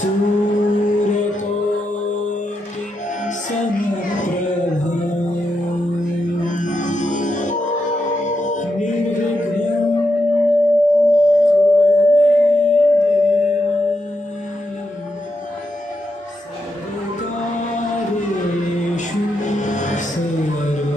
सूर्यकोटि समप्रभा निर्विघ्नं कुरु मे देव सर्वकार्येषु सर्वदा।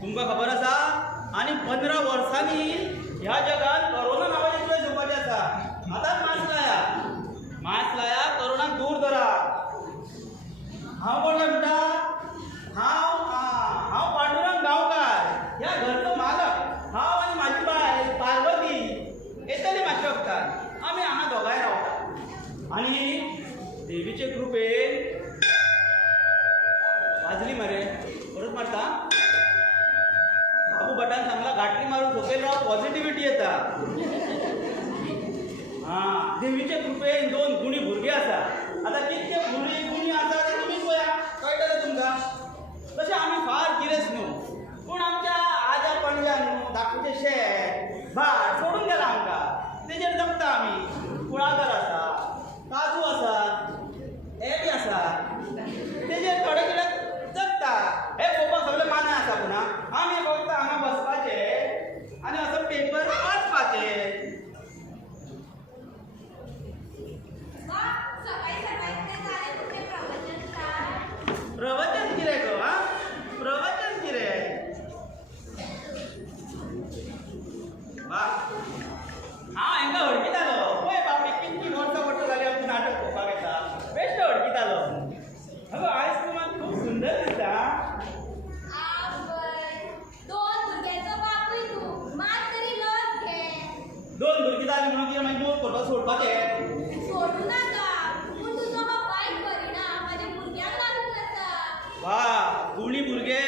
तुमका खबर असा आणि 15 वर्षांनी ह्या जगात कोरोना नावाची दुसरी झोपाची असा आताच मास्क लाया कोरोना दूर धरा। हांव कोण म्हणटा हांव पांडुरंग गांवकार ह्या घरचो मालक। हांव आणि माझी बाय पार्वती येतली मातशे वखदान आमी हांगा दोगांय रावता आणि देवीचे कृपेन वाजली मरे परत मारता बाबू बटान चांगला गाठली मारून झोपेल राव पॉझिटिव्हिटी येता। देवीचे कृपेन 2 गुणी भुरगे आसा। आता कितके गुणी आसा ते तुमी पळया कळटलें तुमकां। तशें आमी फार गिरेस न्हू पूण आमच्या आजा पणज्यान न्हू धाकटें शेत भाट सोडून गेला आमकां तेजेर जगता आमी। कुळागर आसा काजू आसा हे बी आसा तेजेर थोडे कितें जगता। हे पळोवपाक सगळे माना आसा पुना आमी फक्त हांगा बसपाचे आनी असो पेपर वाचपाचे। प्रवचन कितें गो प्रवचन कितें हांव हांकां हडकितालो पळय बाबी कितकी वर्सां पडटा जाल्यार आमचें नाटक पळोवपाक येता बेश्टो हडकितालो। अगो आयज तूं म्हाका खूब सुंदर दिसता। दोन भुरगीं जालीं म्हणून कितें मागीर मोग करपाक सोडपाचें सोडू नाका पूण तुजो हो वायट परिणाम म्हाज्या भुरग्यांक लागून जाता। वा गुणी भुरगे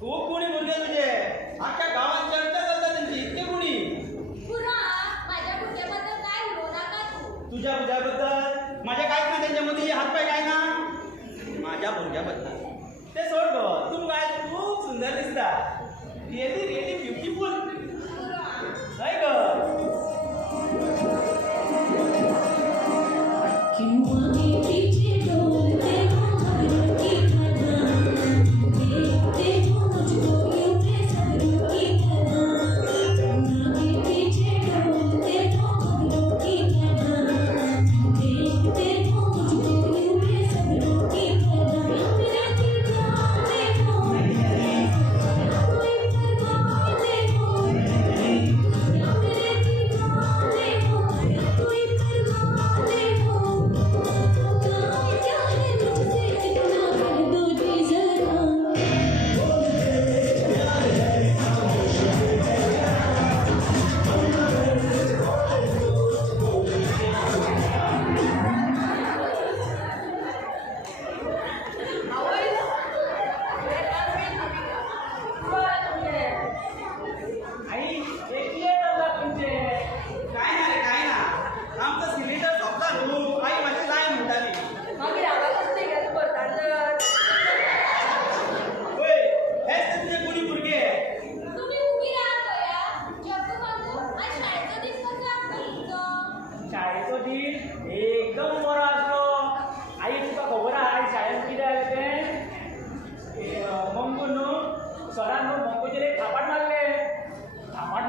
खूब गुणी भुरगे तुजे आख्या गांवांत चर्चा चलता तेंची इतके गुणी। पुरा म्हाज्या भुरग्या बद्दल काय उलोव नाका तूं। तुज्या भुरग्या बद्दल म्हाजें कांयच ना तेंच्या मदीं हात पांय काय ना म्हाज्या भुरग्या बद्दल तें सोड गो तुमकां आयज खूब सुंदर दिसता रियली रियली ब्युटिफूल हय गो। सरान मंगोचेर एक थापाट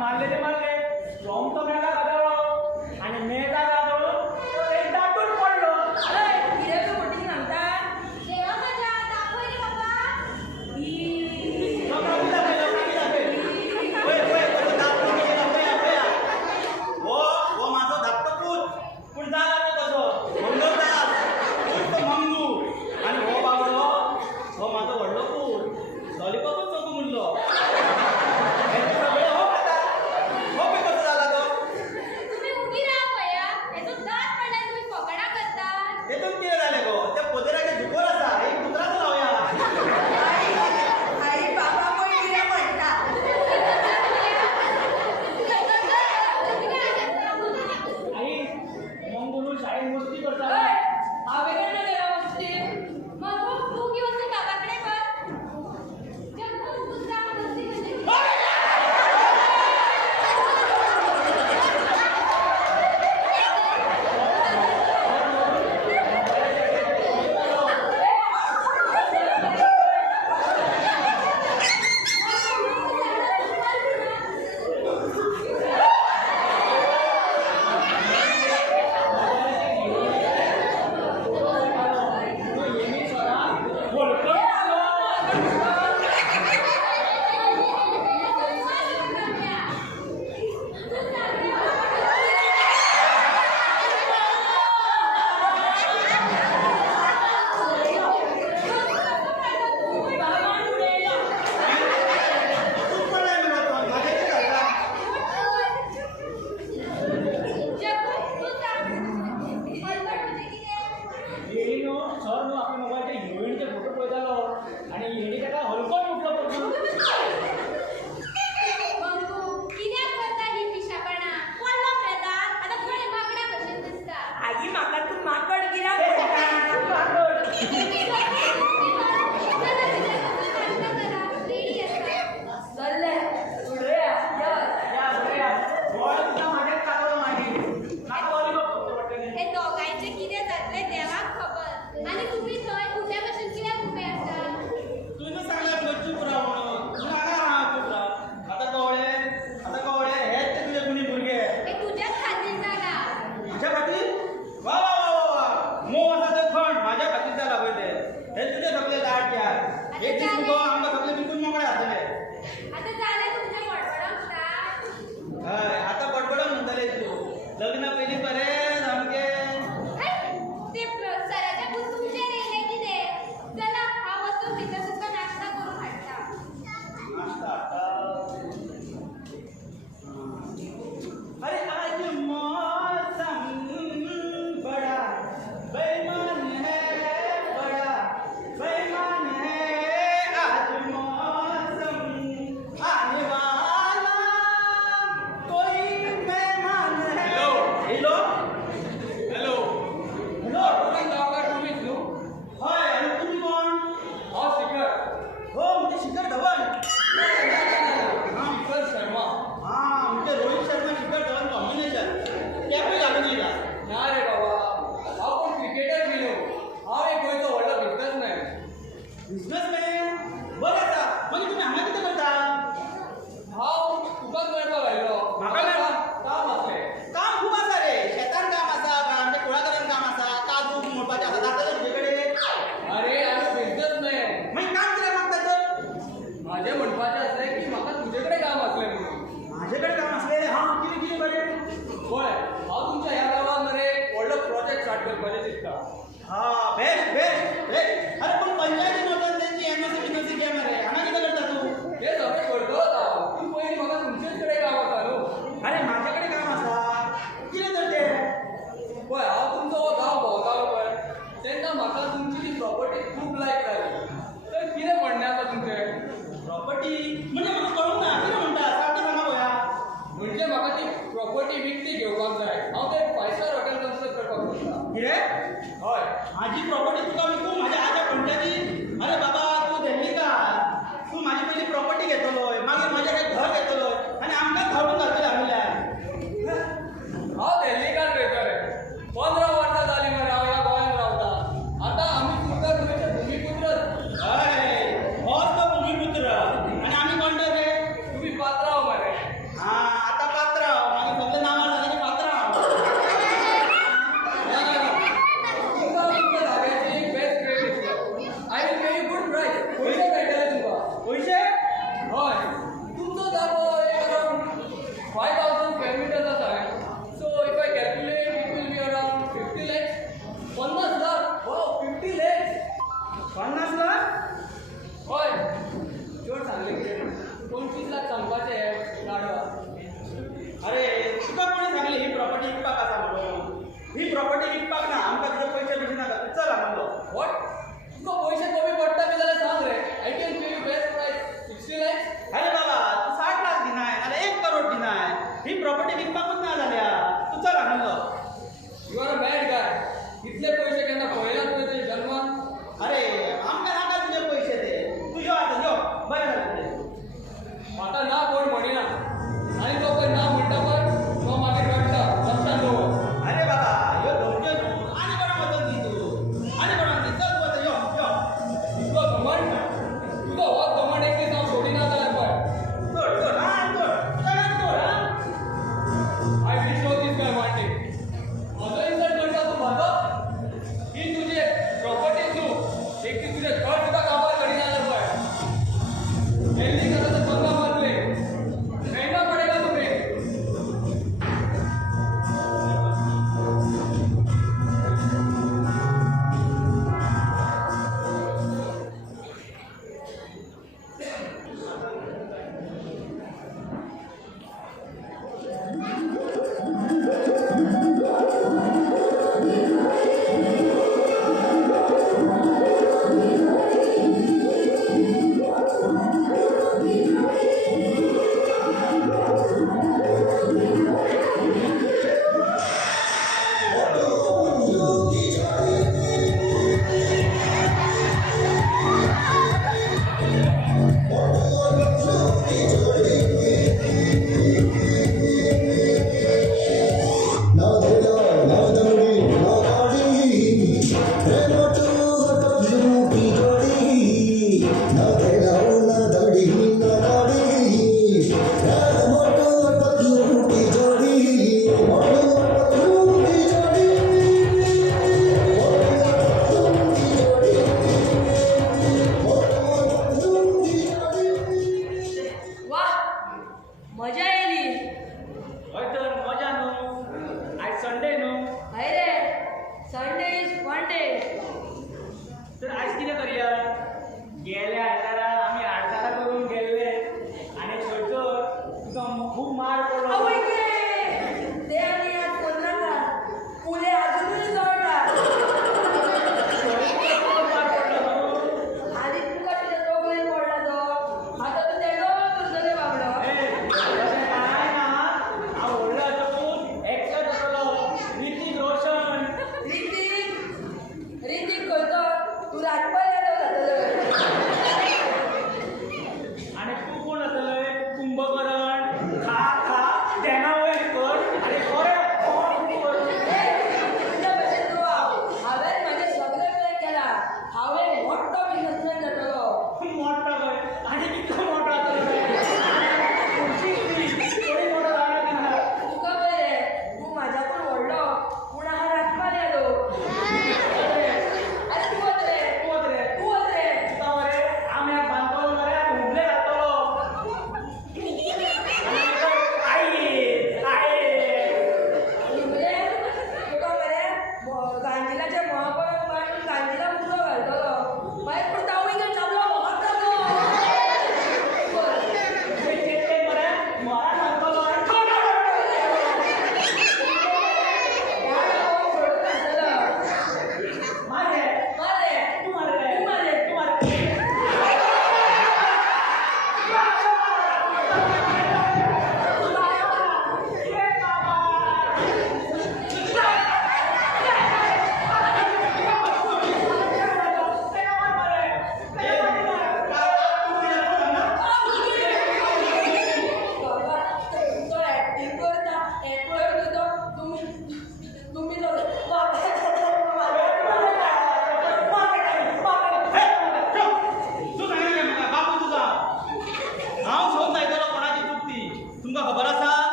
मारले ते मारले स्ट्रॉंग तो मेळ्ळा गजालो आनी मॅच किरे हय माझी प्रॉपर्टी तुका विकू माझ्या आजा पंचाची. अरे बाबा तू देल्ली का तू माझी पहिली प्रॉपर्टी घेतलोय मागीर माझे काही घर घेतलोय आणि आमकां धाडून घातले आम्हील्या. हांव दिल्लीकार वयता रे 15 वर्सां जाली मरे हांव ह्या गोंयांत रावता. आतां आमी सुद्दां गोंयचे भुमिपुत्रच. हय होच तो भुमिपुत्र आणि आम्ही कोणतो रे. तुमी पात्रांव मरे. हा आता पात्रांव मागीर सगळे नांवां जाल्यार पात्रांव. तुमकां तुमच्या जाग्याची बेस्ट रेट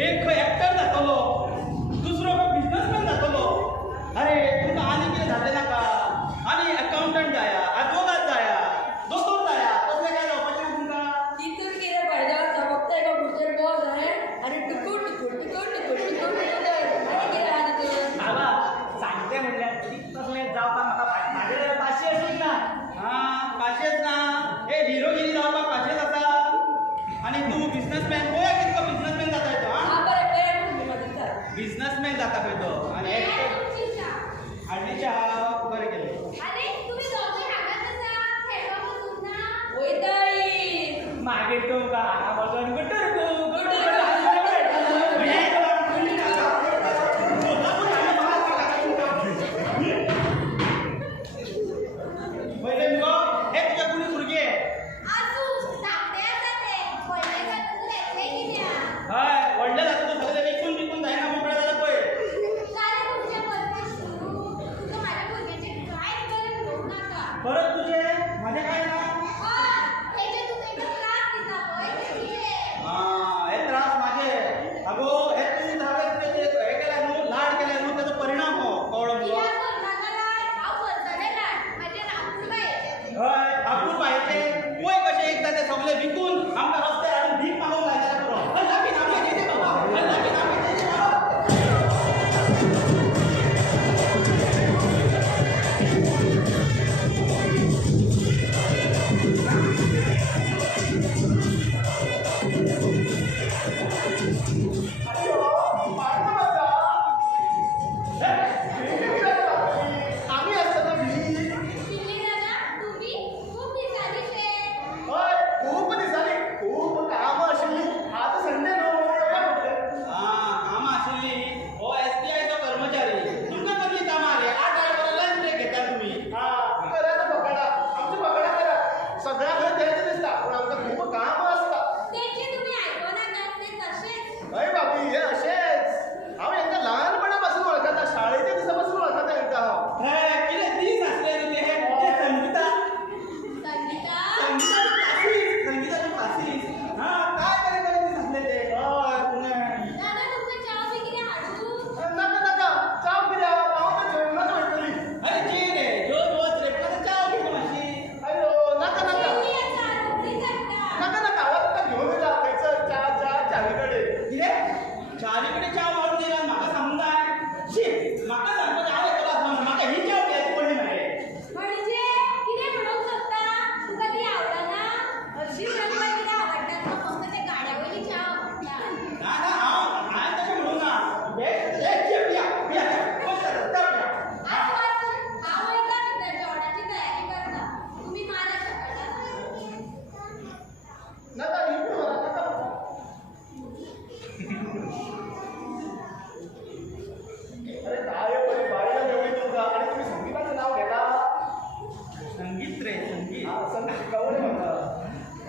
एक खंय एक्टर जातलो, दुसरो खंय बिझनेसमॅन जातलो. अरे तुमकां आनी कितें जालें नाका, आनी अकाउंटंट जाया, ॲडवोकेट जाया, दोतोर जाया, तसलें काय जावपाचें ना तुमकां. तितून कितें फायदो आसा? फक्त एका खुर्चेर बस जालें आनी टुकूट टुकूट टुकूट टुकूट टुकूट टुकूट आनी कितें आहा तितून? बाबा सांगते म्हणल्यार तसलें जावपाक म्हाका म्हाजे पाशी अशीच ना. हां पाशेच ना, हे हिरोगिरी जावपाक पाशेच आसा. आनी तूं बिझनेसमॅन, पळय कितको बिझनेसमॅन जाता तो. हांव बरें बरें म्हणून म्हाका दिसता. बिझनेसमॅन जाता खंय तो. आनी एक्टर तुमची च्या. हाडलीचे हांव बरें केलें. अरे तुम्ही दोघं हांगाच आसा, खेळपाक वचूंक ना? वयताय. मागीर तुमकां हांगा बसून गुटर पहिले मुगो हे तुझे कुणी भुरगे. आसू, धाकटे आसा ते. व्हडले जातकीर येतले कित्याक? हय व्हडले जाता तूं सगळे विकून विकून जायना मोकळे जाता पळय. जाल्यार तुमचे परमेश्वर, तुका म्हाज्या भुरग्याचें कांयच गरज पडूंक नाका. परत तुझे माझे काय ना. हय, हेजे तूं तांकां त्रास दिता पळय तेजे. हां हे त्रास माझे. अगो हे तूं धावे तुझे हे केल्या न्हू, लाड केल्या न्हू, त्याचो परिणाम हो कळ्ळो मुगो. कित्याक करनाका लाड? हांव करतलें लाड. म्हाजें राखून बायेचें. हय आपूण पाहिजे पळय कशें एकदा ते सगळे विकून आमकां रस्त्यार हाडून भीक मागूंक लायता पुरो. लागीं आमकां कितें बाबा, लागीं आमकां कितें बाबा. पिल्ली दादा, तुम्ही खूप दिसांनी शे. हां कामां आशिल्ली. हो SBIचो कर्मचारी. तुमकां कसली कामां रे? 8 वरां लंच ब्रेक घेता तुमी. तेंचे तुम्ही आयकनाका, ते तशेंच. शाळेच्या दिसापासून वळखता येता हांव. हे कितें दीस आसले रे ते. ते संगीता संगीता, संगीताचे क्लासीस, संगीताचे क्लासीस. हां काय बरे बरे दीस आसले ते. दादा तुमकां च्या बी कितें हाडूं? नका चाव कित्याक हांव तर जेवणाच वयतली. अरे चे रे घेवन वच रे, पण आतां च्या घेवन मातशी. अयो नका पिल्ली आसा, रोखडीच हाडटा. नका वत्ता घेवन येता थंयसर चावे कडेन. कितें चारी कडेन च्या मारून दिला म्हाका सांगूंक जाय. शी म्हाका सांगपाचें हांव येतलो आसलो, म्हाका ही च्या पियाची पडली मरे. म्हणजे कितें म्हणूंक सोदता? तुका ती आवडना? हरशीं तुका कितें आवडटा? तुका फक्त ते गाड्या वयली च्या आवडटा. ना ना हांवें तशें म्हणूंक ना. हे च्या पिया पिया बस रस्त्यार पिया. आज वाचून हांव वयता भितर जेवणाची तयारी करता. तुम्ही मारा शकता. नका ही पण व्हरा, नका. अरे काय बरी बायला जेवणी तुमकां आनी तुमी संगीताचें नांव घेता. संगीत रे संगीत. संगीत शिकवणी म्हाका.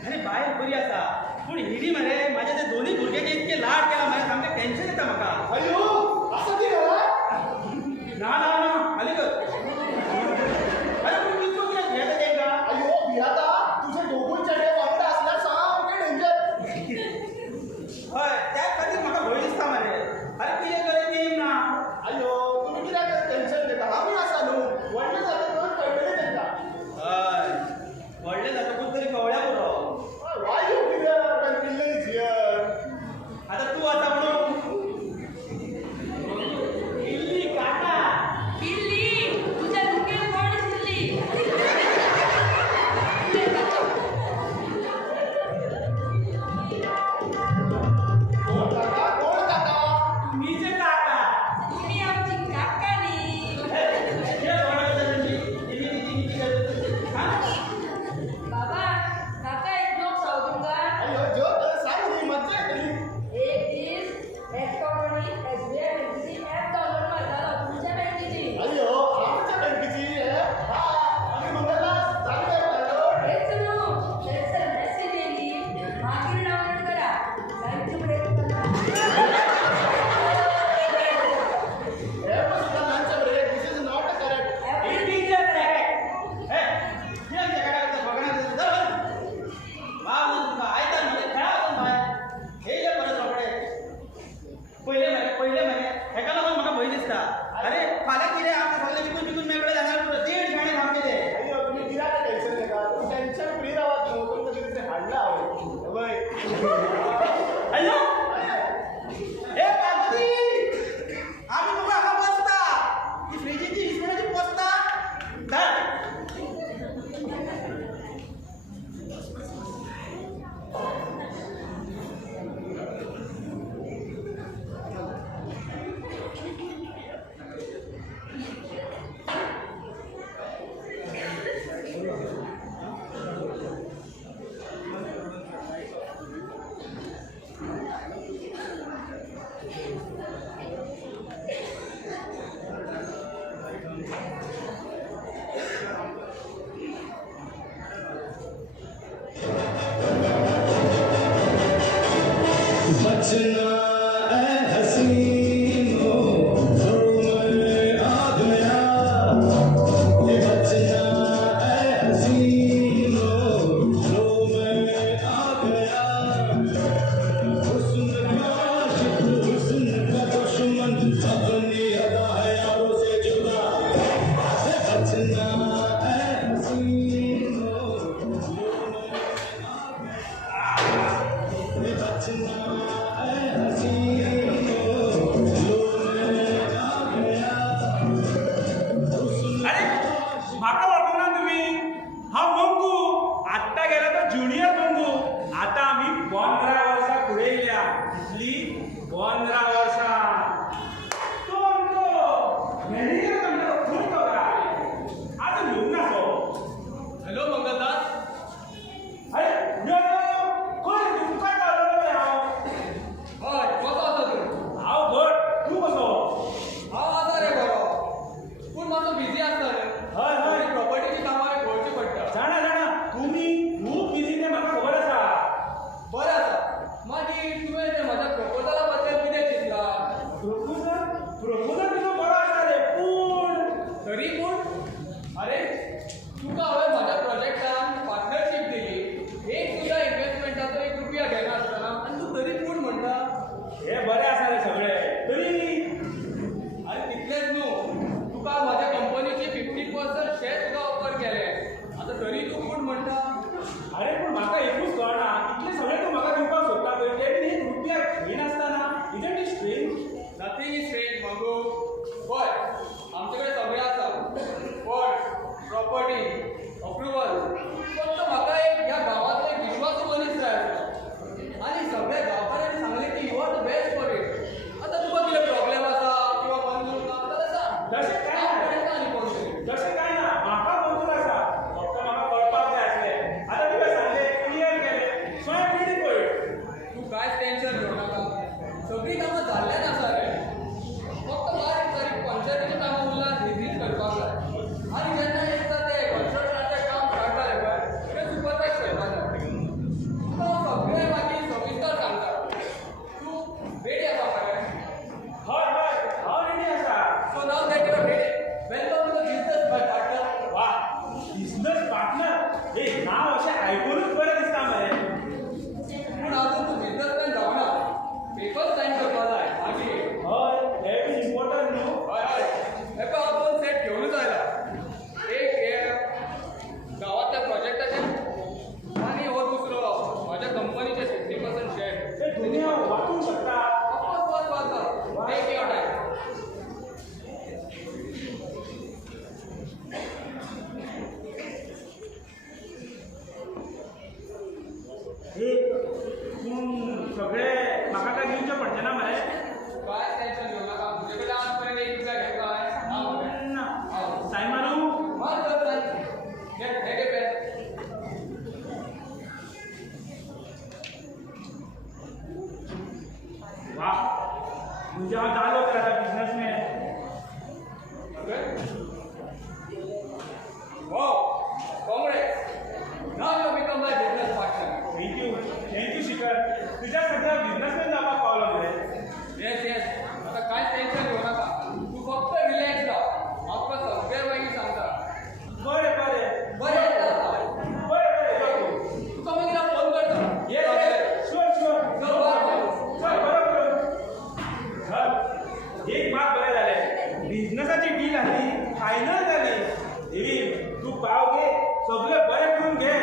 अरे बायल बरी आसा, पूण हिडी मरे म्हाजे ते दोनूय भुरग्याचे इतके लाड केला मरे सामकें टेन्शन येता म्हाका. अयो असं कितें घरा. ना ना ना खाली कर. अरे पूण कितको कितें घेता तेंकां. अयो भियाता तुझे दोगूय चेडे वांगडा आसल्यार सामकें डेंजर. हय त्याच खातीर म्हाका भंय दिसता मरे. अरे कितें करीत तें ना. अयो तुमी कित्याक टेन्शन घेता. आमी आसा न्हू, व्हडले जातकच कळटलें तेंकां. हय व्हडले जातकूच तरी कवळ्या पुरो. Why you here when Pilla is here? आतां तूं आसा म्हणून बचना ए हसीनो लो मैं आ गया ये बचना ए हसीनो लो मैं आ गया हुस्न का आशिक हुस्न का दुश्मन अपनी अदा है यारों से जुदा ये बचना ए हसीनो लो मैं आ गया ये बचना अरे म्हाका वळखूंक ना तुम्ही हांव मंगू आत्ता गेला तो ज्युनियर मंगू आता आम्ही 15 वर्सां फुडें येयल्या कितली 15 वर्सां तो आमचो मॅनेजर आमकां खंय तो काय आजून येवंक ना तो हॅलो मंगलदास. अरे यो खंय तुमकां पावलो रे हांव हय कसो आसा तूं? हांव बट तूं कसो हांव आसा रे बरो. पूण मातसो बिझी आसता रे. हय हय प्रॉपर्टीची कामां पळोवची पडटा. जाणा जाणा तुमी खूब बिझी तें म्हाका खबर आसा बरें आसा. मागीर तुवें तें म्हाज्या प्रपोजला बद्दल कितें चिंतलां? प्रपोजल तुजो बरो आसा रे पूण तरी पूण अरे तुका हांवें म्हाज्या प्रोजेक्टान पार्टनरशीप दिली. एक तुज्या इन्व्हेस्टमेंटाचो 1 रुपया घेना आसतना आनी तूं तरी पूण म्हणटा. हे बरें आसा रे सगळें तरी आनी तितलेंच न्हू, तुका म्हाज्या कंपनीचे 50% शेअर सुद्दां ऑफर केले. आतां तरी तूं पूण म्हणटा. अरे पूण म्हाका एकूच कळना इतलें सगळें तूं म्हाका दिवपाक सोदता पळय ते बीन 1 रुपया घेयनासतना isn't it strange nothing is strange मंगू. पळय आमचे कडेन सगळें आसा. Fund, property, approval. फक्त म्हाका एक ह्या गांवांतलो एक विश्वासू मनीस जाय आसलो. आनी सगळ्या गांवकारांनी सांगलें की you are the best for it. आतां तुका कितें प्रॉब्लेम आसा किंवा मंजूर ना जाल्यार सांग. तशें काय हांव ना पळयता आनी कोण तरी. तशें काय ना म्हाका मंजूर आसा फक्त म्हाका कळपाक जाय आसलें आतां तुवें सांगलें क्लियर केलें so I am ready for it तूं कांयच टेन्शन घेवं नाका. सगळीं कामां जाल्ल्यान आसा रे. फक्त बारीक सारीक पंचायतीचीं कामां उरल्यात रिलीज करपाक जाय. आनी जेन्ना एकदा तें कन्स्ट्रक्शनाचें काम स्टार्ट जालें पळय तें सुपरवायज करपाक जाय. तुका हांव सगळें मागीर सविस्तर सांगता. तूं रेडी आसा मरे? हय हय हांव रेडी आसा so now get your ready. Welcome to the business partner. वा बिझनस पार्टनर हे नांव अशें आयकूनच बरें दिसता मरे पूण अजून तूं बिझनेसमॅन जावना. पेपर सायन करपाक जाय मागीर. हय हे बीन इम्पॉर्टंट न्हू हय हय. हे पळय हांव 2 सेट घेवनूच आयला. एक हे गांवांतल्या प्रोजेक्टाचें आनी हो दुसरो म्हाज्या कंपनीचे 50% शेअर. ते दोनी हांव वाचूंक शकता वाच. Take your time. पूण सगळें म्हाका काय दिवचें पडचें ना मरे काय टेन्शन घेवं नाका. तुजे कडेन आज पर्यंत 1 रुपया घेतलाय ना मरे. ना सायन मारू मार कर सायन. घे घे पेन. वा म्हणजे हांव जालो तर आतां बिझनसमॅन हो Congress. Now you become my business partner. Thank you Shikhar तुज्या सगळ्या बिझनसमॅन जावपाक पावलो मरे येस येस. आता कांयच टेन्शन घेवं नाका. तूं फक्त रिलॅक्स राव. हांव तुका सगळें मागीर सांगता. बरें बरें बरें येता. बरें बरें यो तूं तुका मागीर हांव फोन करता. येस शुअर शुअर चल बाय. चल बरोबर चल एक बात बरें जालें बिझनसाची डील आसली फायनल जाली देवी तूं पाव घे सगळें बरें करून घे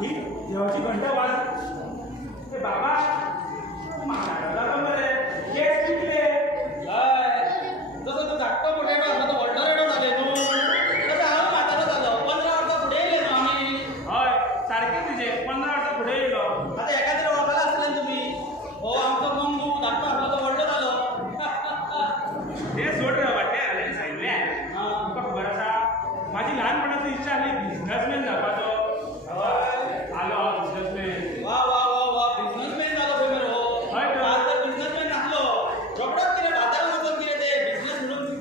ही देवाची घंटा वाज ए बाबा म्हाका जालो मरे केस कितले जसं तू धाकटो फुडें आसा तो व्हडलो रेडो जाले न्हू तसं हांव म्हातारो जालो 15 वर्सां फुडें येयले न्हू आमी. हय सारकें तुजें 15 वर्सां फुडें येयलो आतां एका तरी वळखला आसतलें तुमी. हो आमचो मंगू धाकटो आसलो तो व्हडलो जालो. ते सोड रे वाटे हांवें सांगलें तुका खबर आसा म्हाजी ल्हानपणाची इच्छा आसली बिझनसमॅन जावपाचो आलो हांव बिझनसमॅन वा वा वा वा बिझनसमॅन जालो पळय मरे हो. हय तर. आज जर बिझनसमॅन नासलो रोखडोच कितें बाजारान वचून कितें ते बिझनस म्हणून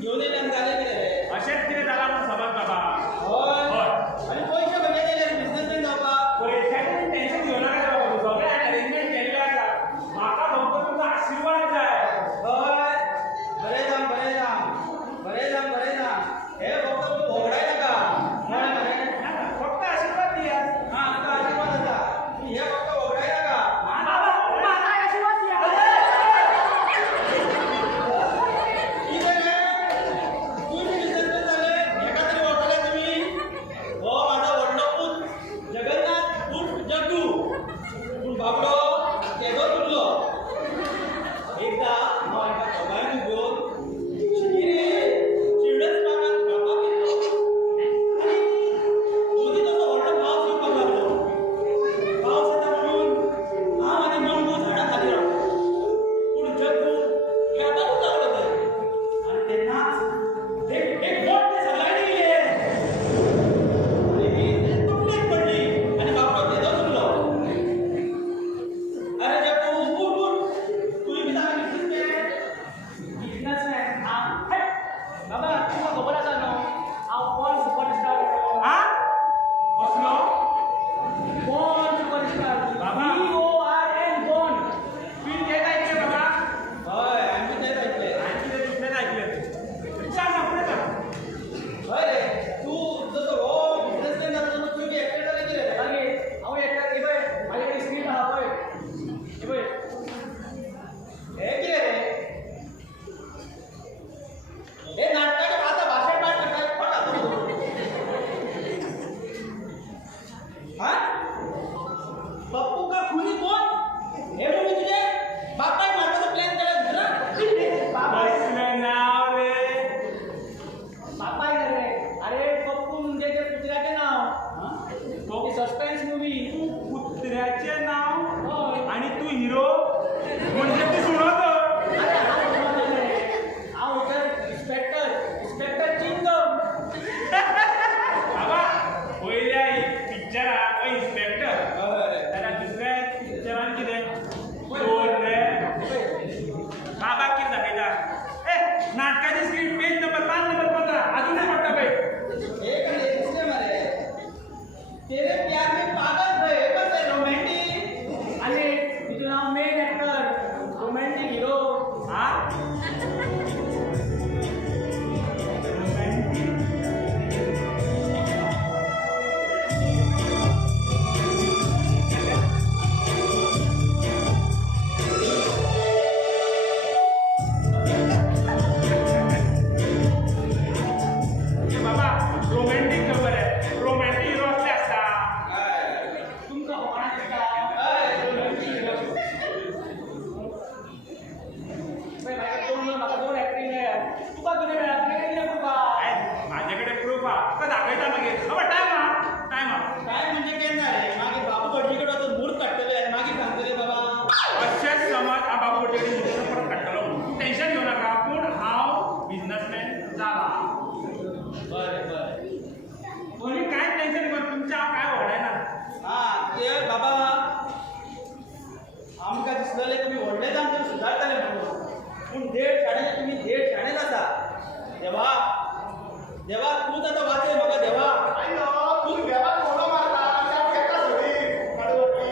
ॲक्च्युली पेज नंबर 5 नंबर 15 अजूनही पडता बाई. एक आणि एक दुसरे मारे तेरे प्यार में पागल भय बस आहे रोमॅन्टिक. आणि तुझं नाव मेन ॲक्टर रोमॅन्टिक हिरो हा बाबा रोमॅन्टिक नंबर आहे. रोमॅन्टिक हिरो असले असता तुमचा होणार दिसता. दोन ऍक्टिंग आहे तुका किती वेळा माझ्याकडे प्रूफ हा का दाखवता मागे टाइम काय म्हणजे केन्ना रे मागे बाबू भटजीकडे वचून मूर्त काडटले आनी मागीर सांगतले बाबा अशेंच समज हांव बाबू भटजीकडे परत काडटलो टेन्शन घेऊ नका पूण हांव बिझनसमॅन जाला. बरें बरें कोणी काय टेन्शन घेवन तुमच्या हांव काय वगडायना. हा ते बाबा आमकां दिसलेले तुमी व्हडले जावन तरी सुदारतले म्हणून पूण देड शाणे तुमी देड शाणेच आसा. देवा देवा तूंच आतां वाचय म्हाका देवा. आयलो तू देवाक फोनो मारता त्या एका सोडी काडवटी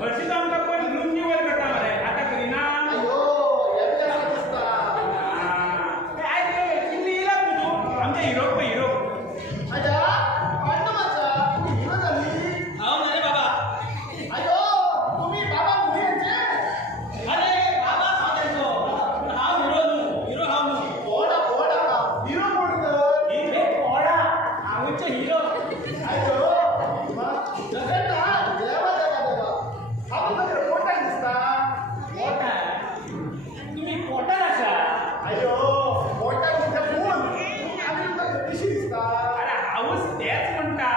हरशीं आमकां पयलीं लुंगी वयर करता मरे आतां करिना. अयो येते असं दिसता आयज कितली येयला तूं आमच्या हिरोक पळय हिरो. आजा वाटतो मातसा हिरो जाल्ली. हांव ना रे बाबा. अयो तुम्ही बाबा मुली यांचे अरे बाबा हांव तेंचो पूण हांव हिरो न्हू. हिरो हांव न्हू. पोडा हिरो कोण तर हे पोडा हांवचे हिरो. अयो जगन्ना देवा देवा देवा हा तुझा पोटा दिसता. पोटा तुम्ही पोटार आसा. अयो पोटा तुझ्या फूल आम्ही तुका कशी दिसता. अरे हांवूच तेच म्हणटा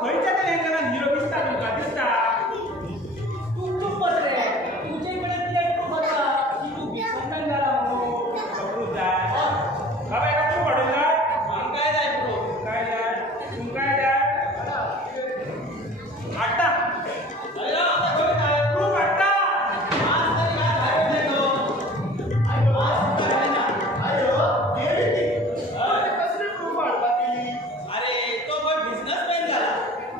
खंयच्या तरी एंगलान हिरो दिसता तुमकां दिसता. तू चूप बस रे तुजे कडेन कितें प्रूफ आसा की तू बिझनसमॅन जाला म्हणून प्रूफ जाय. बाबा एका प्रूफ हाडून जाय. म्हाका काय जाय प्रूफ. काय जाय तुमकां जाय हाडटा अरे आतां खंय काय प्रूफ हाडटा. आज तरी काय धाडले तो. आज काय ना. अयो गेली ती कसली प्रूफ हाडपा ती. अरे तो पण बिझनेसमॅन झाला.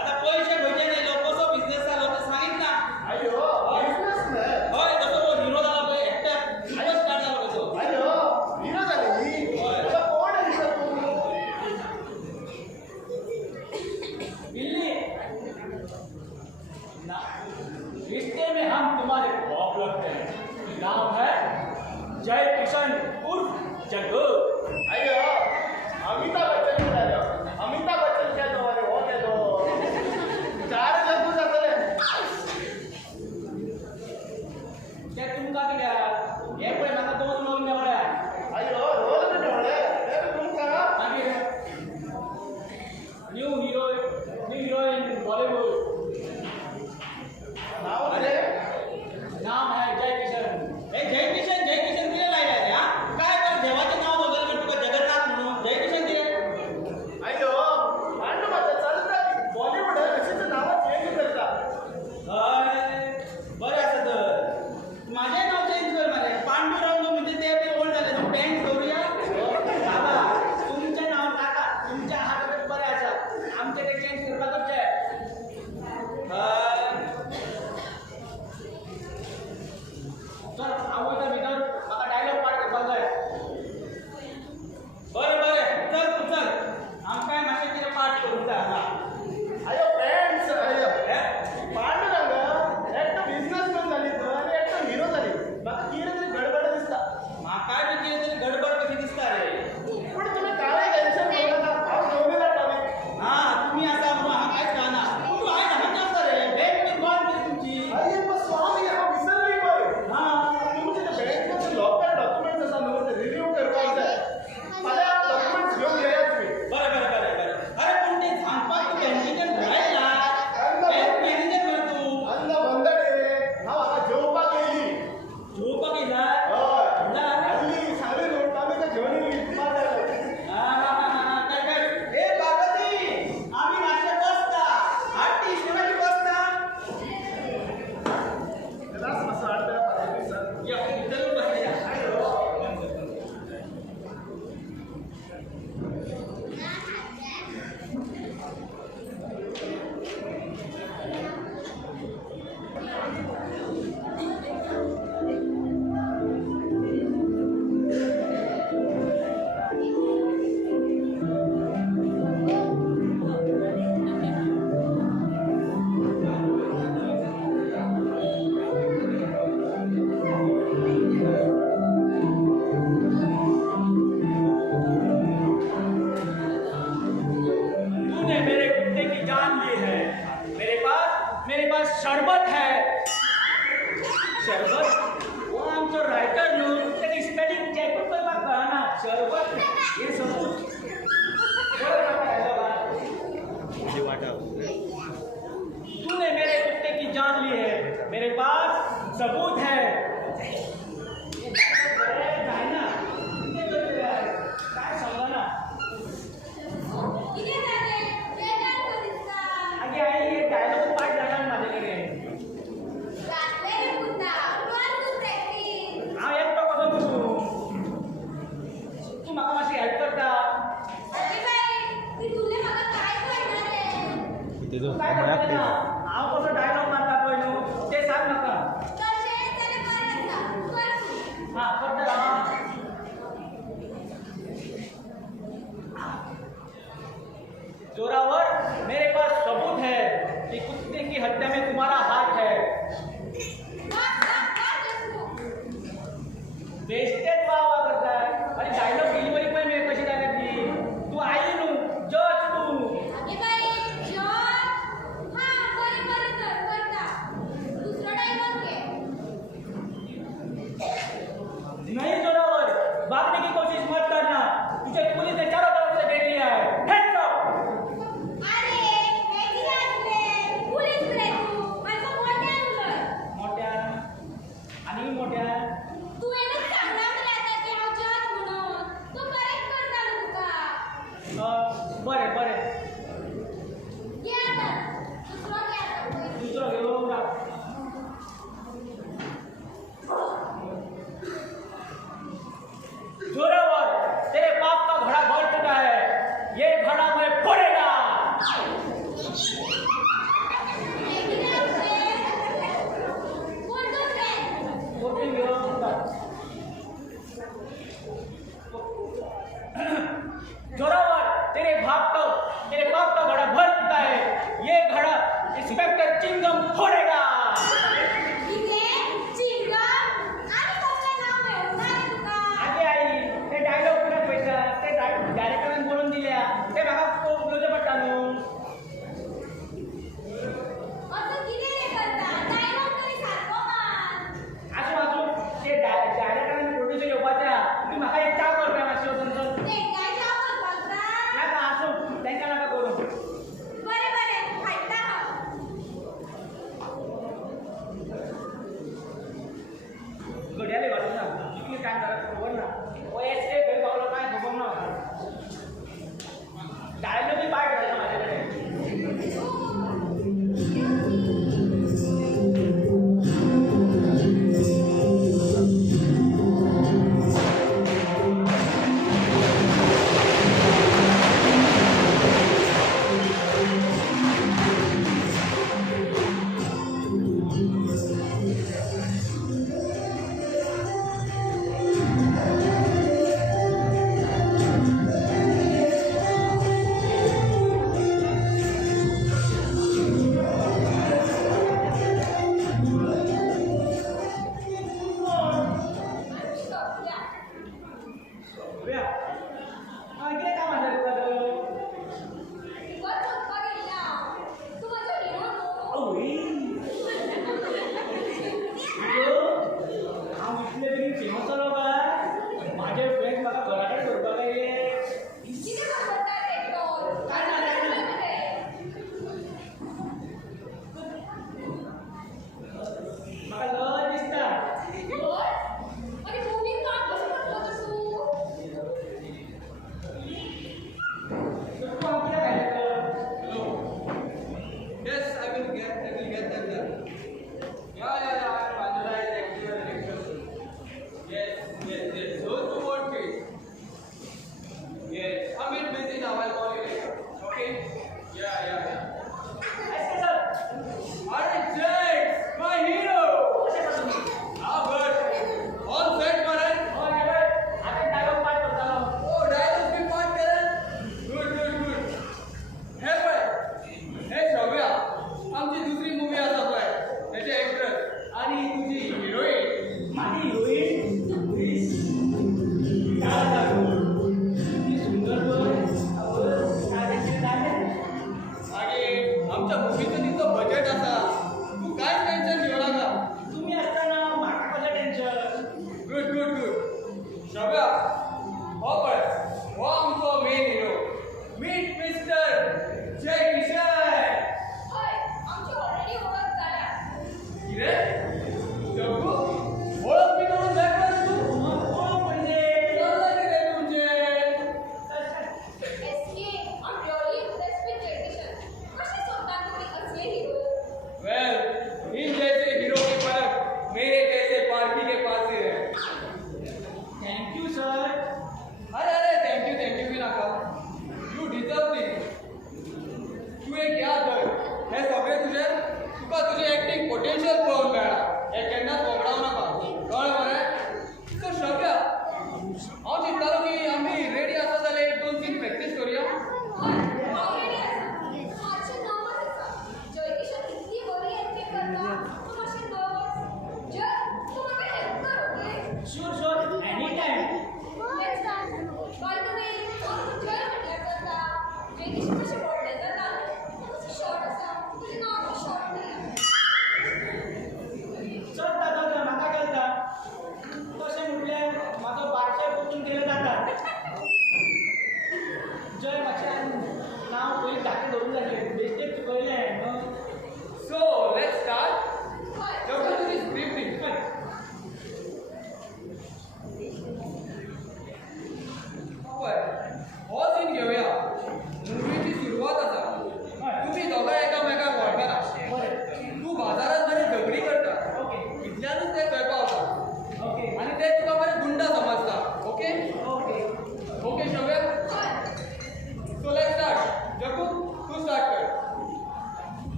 आता पैसे खंयचे नेलो कसो बिझनेस जालो ते सांगित ना. अयो बिझनेसमॅन. हय कसो तो हिरो जाला पळय एक्टर सुपरस्टार जालो कसो. अयो हिरो जाली तुका कोण हिरो तू. बिल्ली ना रिश्ते में हम तुम्हारे खौफ लगते हैं. नाम है जय किशन उर्फ जग्गू. अयो अमिताभ बच्चन जालो. अमिताभ बच्चन केलो अरे हो केलो 4 जगू जातले. ते तुमकां कित्याक हे पळय म्हाका 2 रोल मेवळ्या. अयो रोल बी मेवळे ते तुमकां मागीर न्यू हिरोइन बॉलीवुड. नाव रे नाम है जय किशन. ए जय किशन कितें लायला रे हा. काय तर देवाचें नांव बदल तुका जगन्नाथ म्हणून जय किशन कितें. मेरे पास सबूत है कि कुत्ते की हत्या में तुम्हारा हाथ है। बेस्टेच वाह करताय आणि डायलॉग डिलिव्हरी पण मी कशी काय लागली तू आई नू जज तू हे बाई जॉर्ज हां बरी बरी तर करता दुसरा डायलॉग घे नहीं जोरावर भागने की कोशिश मत करना तुझे पुलिस ने चारों तरफ से घेर लिया है हेड्स अप अरे हे दिलासले पोलीस रे तू माझं मोठ्या उलट मोठ्या आणि मोठ्या तू येणं चांगला मुलाचा की हा जॉर्ज म्हणून तू करेक्ट करता तुका बरे बरे घे आता दुसरा घे आता दुसरं घेऊन जा जोरावर तेरे बाप का घड़ा भर चुका है ये घड़ा मैं फोड़ेगा वोटिंग घेऊन जा जोरावर तेरे बाप का घड़ा भर चुका है ये घड़ा इंस्पेक्टर चिंगम फोड़ेगा आगे आई ते डायलॉग कुणाक पैसा ते डायरेक्टरान बोलून दिल्या ते म्हाका उलोवचें पडटा न्हू आसूं ते डायरेक्टरान प्रोड्युसर येवपाच्या तुम्ही म्हाका एक चाव करता मातशी वचून चल नाका आसूं तेंका नाका करूं घडयाळी घालूं ना कितले टायम जालो खबर ना हो एस्टे खंय पावलो काय खबर ना डायलॉग बी पार्ट घालता म्हाजे कडेन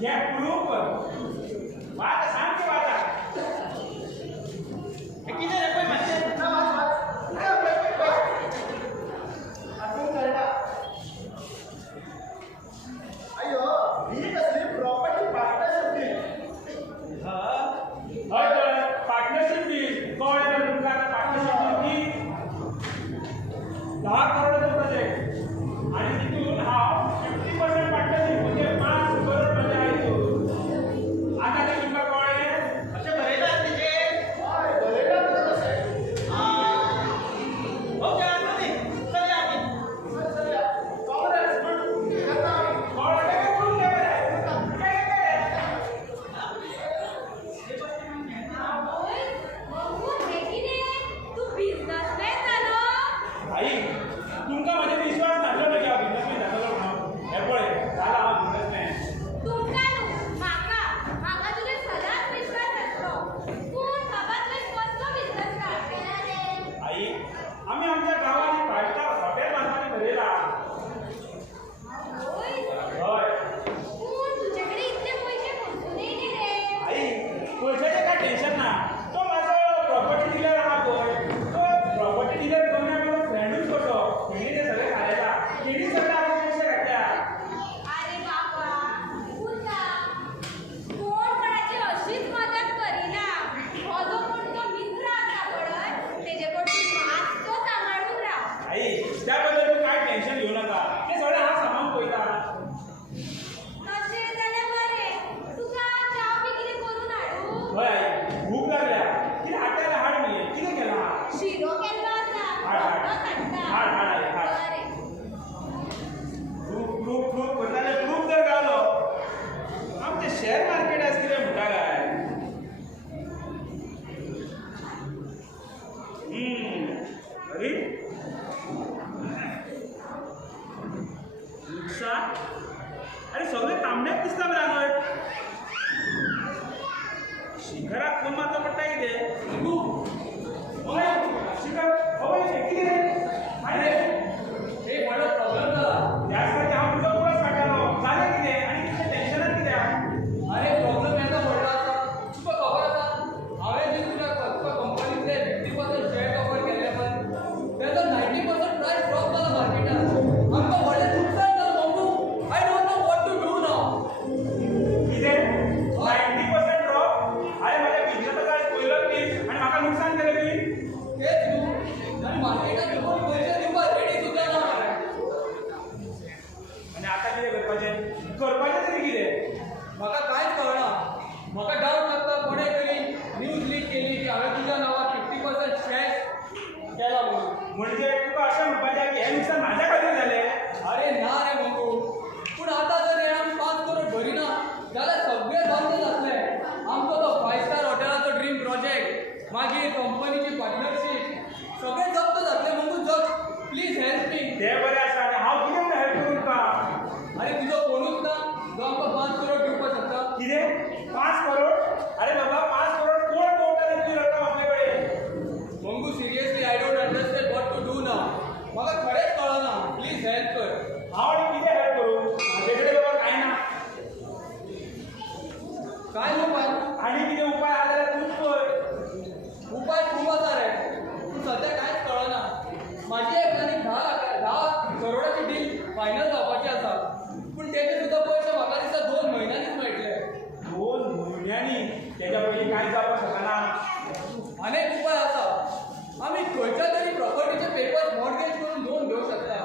घे प्रूफ वाच सांग की वाचा किती रे पै माहिती अयो ही कसली प्रॉपर्टी पार्टनरशिप पार्टनरशिप डील कळलं ना तुमका आता पार्टनरशिप डील 10 करोडाचं प्रोजेक्ट आणि तिथून हा 50% पार्टनरशिप म्हणजे 5 करोड मध्ये आहे तो आता ते तुमका कळले असे बरेला तिचे काय बरेला कसे ओके आता ते चल या की चला काँग्रेस गुड आता कळलं का प्रूफ दे होय बघू हे की नाही तू बिझनेसमॅन झालो आई तुमका माझे विश्वास नासलो ना की हा बिझनेसमॅन झालो म्हणून हे पळय झाला हा बिझनेसमॅन तुमका न्हू माका तुझे सदांच विश्वास असतो पूण बाबा तुवें कसलो बिझनेस स्टार्ट केला रे आई आम्ही आमच्या गावात 5 स्टार हॉटेल बांधण्याने भरलेला होय होय पूण तुझ्याकडे इतले पैसे खर्चून येयले रे आई पैशाचे काय टेन्शन ना तो माझा प्रॉपर्टी डीलर हा होय तो प्रॉपर्टी डीलर कोण नाही माझा फ्रेंडच होतो त्यांनी ते सगळे खायला त्यांनी सगळं आपण पैसे घातल्या अरे बाबा उठा कोण कोणाची अशीच मदत करीना हो जो कोण तो मित्र आसा पळय तेजेकडसून मातसो सांबाळून राव आई त्याबद्दल तू काय टेन्शन घेऊ नका ते सगळं हा सामान पळता तशें जाल्यार बरें तुका चाव बी कितें करून हाडू होय आई भूक लागल्या किती हाताला हाड मी किती केला हा शिरो केल्लो आसा हाड, हाड. तो सांगता हाड, हाड, आई, हाड. बरें प्रूफ करताले प्रूफ जर गावलो आमचे शेअर मार्केट आज कितें म्हणटा काय अरे नुकसान अरे सगळे तांबडेच दिसता मरे हांगा शिखराक फोन मारचो पडटा कितें होय शिखर होय कितें रे अरे हे व्हडलो प्रॉब्लेम जाला त्यासाठी हांव तुजो पुरोच काडटालो जालें कितें आनी तुजें टेन्शनान कित्याक अरे प्रॉब्लेम येता व्हडलो आसा तुका खबर आसा हांवें जी तुज्या कंपनीतले 50% शेअर ऑफर केले पण तेजो 90% प्राइस ड्रॉप जाला मार्केटात आमकां व्हडलें नुकसान जालें बंधू I don't know what to do now कितें 90% ड्रॉप अरे माझ्या बिझनेसाचा आज पहिलो पीक आणि म्हाका नुकसान केलें तुवें तेच न्हू आनी मार्केटात येवन पयशे दिवपाक रेडी सुद्दां ना आणि आता कितें करपाचें तरी कितें म्हाका कांयच कळना म्हाका डावट लागता कोणे तरी न्यूज लीक केली की हांवें तुज्या नांवार 50% शेअर केला म्हणून म्हणजे तुका अशें म्हणपाचें की हें नुकसान म्हाज्या खातीर जालें अरे ना रे मंगू पूण आतां जर हे आमी 5 करोड भरिना जाल्यार सगळें बंद जातले आमचो तो 5 स्टार हॉटेलाचो ड्रीम प्रोजेक्ट मागीर कंपनीची पार्टनरशीप सगळें जप्त जातले मंगू जग प्लीज हेल्प मी तें बरें आसा आनी हांव कितें म्हणून हेल्प करूं तुका अरे तुजो कोणूच ना जो आमकां 5 करोड दिवपाक शकता कितें 5 करोड अरे बाबा 5 करोड कोण दवरता रे तुजी रक्कम आपले कडेन मंगू seriously I don't understand what to do now म्हाका खरेंच कळना प्लीज हेल्प कर हांव आनी कितें हेल्प करूं म्हाजे कडेन बाबा कांय ना काय उपाय आनी कितें उपाय आहा जाल्यार तूंच पळय उपाय खूब आसा रे पूण सद्या कांयच कळना म्हाजी एक आनी 10 करोडाची डील फायनल जावपाची आसा पूण तेजे सुद्दां पयशे म्हाका दिसता 2 म्हयन्यांनीच मेळटले 2 म्हयन्यांनी तेज्या पयलीं कांयच जावपाक शकना अनेक उपाय आसा आमी खंयच्या तरी प्रॉपर्टीचे पेपर मॉर्गेज करून लोन घेवंक शकता